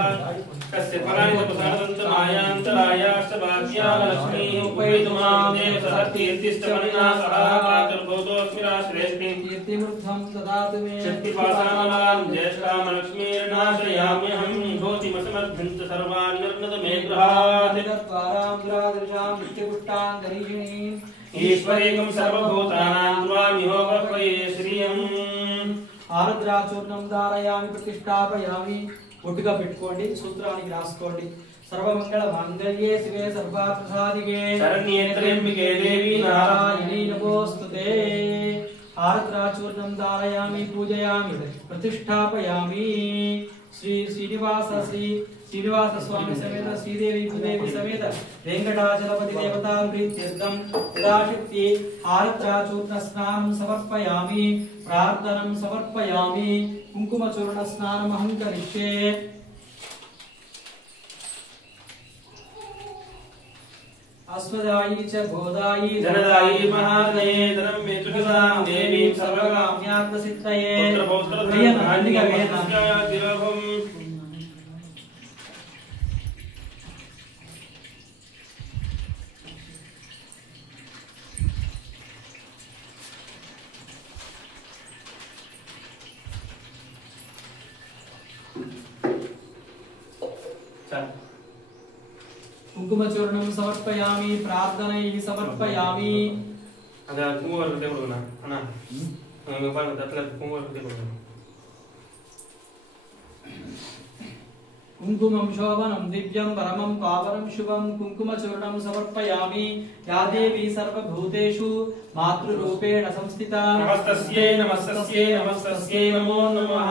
कस्य फलानि तपसादन्त मायान्तरायाश्च वाक्या लक्ष्मीः उपैतुमां देवसः कीर्तिस्तमनिना सह कातुर्भूतोऽस्मिराश्रेष्ठि कीर्तिमृद्धं ददातु मे शक्तिपासामलां ज्येष्ठामलक्ष्मीर्नाशयाम्यहं भूतिमसमर्धन्त सर्वान् निर्णत मे गृहात् द्वारां दुरादृशां नित्यपुष्टां गरीषिणीं ईश्वरेकं सर्वभूतानां त्वामिहोपह्वये श्रियम् ఆరుద్రాచూర్ణం ధారయామి ప్రతిష్టాపయామి ఒట్టుగా పెట్టుకోండి సూత్రానికి రాసుకోండి సర్వమంగళ మాంగళ్యే శివే సర్వార్థసాధికే శరణ్యే త్ర్యంబకే దేవి నారాయణీ నమోస్తుతే ఆరుద్రాచూర్ణం ధారయామి పూజయామి ప్రతిష్టాపయామి శ్రీ శ్రీనివాస స్వామి సమేత శ్రీదేవి భూదేవి సమేత వెంకటాచలపతి దేవతా ప్రీత్యర్థం యథాశక్తి ఆరుద్రాచూర్ణ స్నానం సమర్పయామి ప్రార్థనం సమర్పయామి కుంకుమచూర్ణ స్నానమహం కరిష్యే अस्मदायी च बोधायी जनदायी महादये धनं मे तुषां देवीं सर्वकाम्यार्थसिद्धये पुत्रपौत्रधान्यवेदं कुंकुमचूर्णं समर्पयामि प्रार्थनैः समर्पयामि ada kumur de bolna ana ngapal datla kumur de bolna कुंकुमं शोभनं दिव्यं परमं पावनं शुभं कुंकुमचूर्णं समर्पयामि या देवी सर्वभूतेषु मातृरूपेण संस्थिता नमस्तस्यै नमस्तस्यै नमस्तस्यै नमो नमः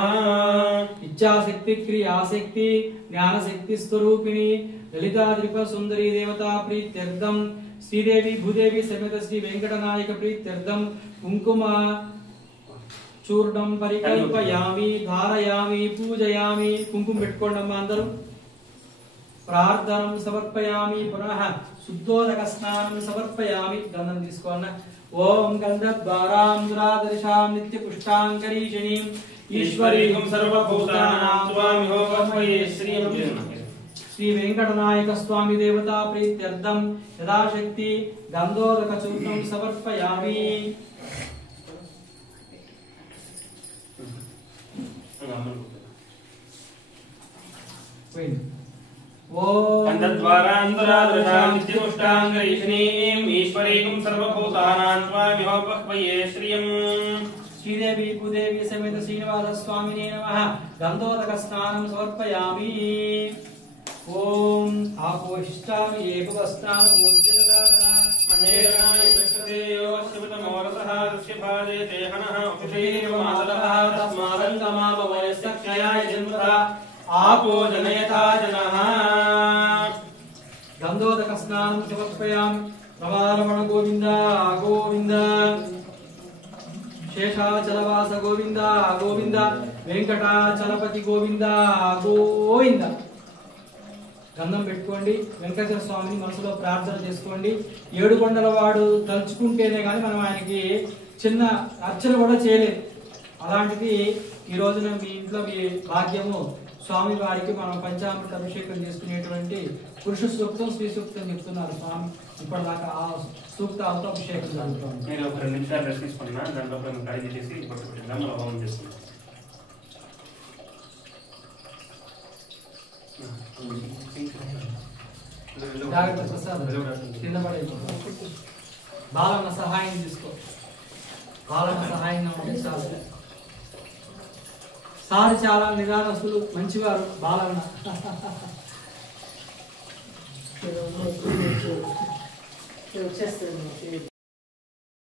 इच्छाशक्ति क्रियाशक्ति ज्ञानशक्ति स्वरूपिणी ललिता द्रिप सुंदरी देवता प्रीत्यर्थम श्रीदेवी भूदेवी समेत श्री वेंकटनायक प्रीत्यर्थम कुंकुम चूर्णं परिकल्पयामि धारयामि पूजयामि कुंकुम पेट्टुकोंडम्मा अंदरू प्रार्थनं समर्पयामि पुनः शुद्धोदक स्नानं समर्पयामि गंधं तीसुकोंడి ओम गंधद्वारां दुरादर्शां नित्यपुष्टां करीषिणीं ईश्वरीकं सर्वभूतानां त्वामिहोपह्वये श्रियं श्री वेंकटनायक स्वामी देवता प्रीत्यर्थम यथाशक्ति गंधोदक चूर्णं समर्पयामि गन्धद्वारान्तरादृशां नित्यपुष्टां करीषिणीं ईश्वरीकं सर्वभूतानां त्वामिहोपह्वये श्रियम् श्रीदेवी भूदेवी समेत श्रीनिवास स्वामिने नमः गंधोदक स्नानं समर्पयामि ओम आपोष्टामि एकवस्त्रान् भोज्यदाना अनेरणाय दक्षते योऽश्वतमोरसः तस्य भाजे देहनः उपशेयमादलः तस्मादङ्गमापवयस्यक्षयाय जन्मता आपो जनयथा जनः गंधोदक स्नानं समर्पयामि रमारमण गोविंद गोविंद शेषाचलवास गोविंद गोविंद वेंकटाचलपति गोविंद गोविंद గంధం పెట్టుకోండి వెంకటేశ్వర స్వామిని మనసులో ప్రార్థన చేసుకోండి ఏడుకొండలవాడు తలుచుకుంటేనే కానీ మనం ఆయనకి చిన్న అర్చన కూడా చేయలేదు అలాంటిది ఈ రోజున మీ ఇంట్లో మీ భాగ్యము స్వామి వారికి మనం పంచామృత అభిషేకం చేసుకునేటువంటి పురుష సూక్తం శ్రీ సూక్తం చెప్తున్నారు స్వామి ఇప్పటిదాకా ఆ సూక్తాలతో అభిషేకం జరుగుతుంది నేను ఒక 2 నిమిషాలు రెస్ట్ తీసుకున్నా దాంట్లో కడిగి చేసి పట్టుకుంటాం మనం హోమం చేస్తున్నాం జాగ్రత్త ప్రసాద్ కింద పడేది బాలన్న సహాయం తీసుకో బాలన్న సహాయంగా ఉంటే చాలు సార్ చాలా నిదానస్తులు మంచివారు బాలన్న వచ్చేస్తుంది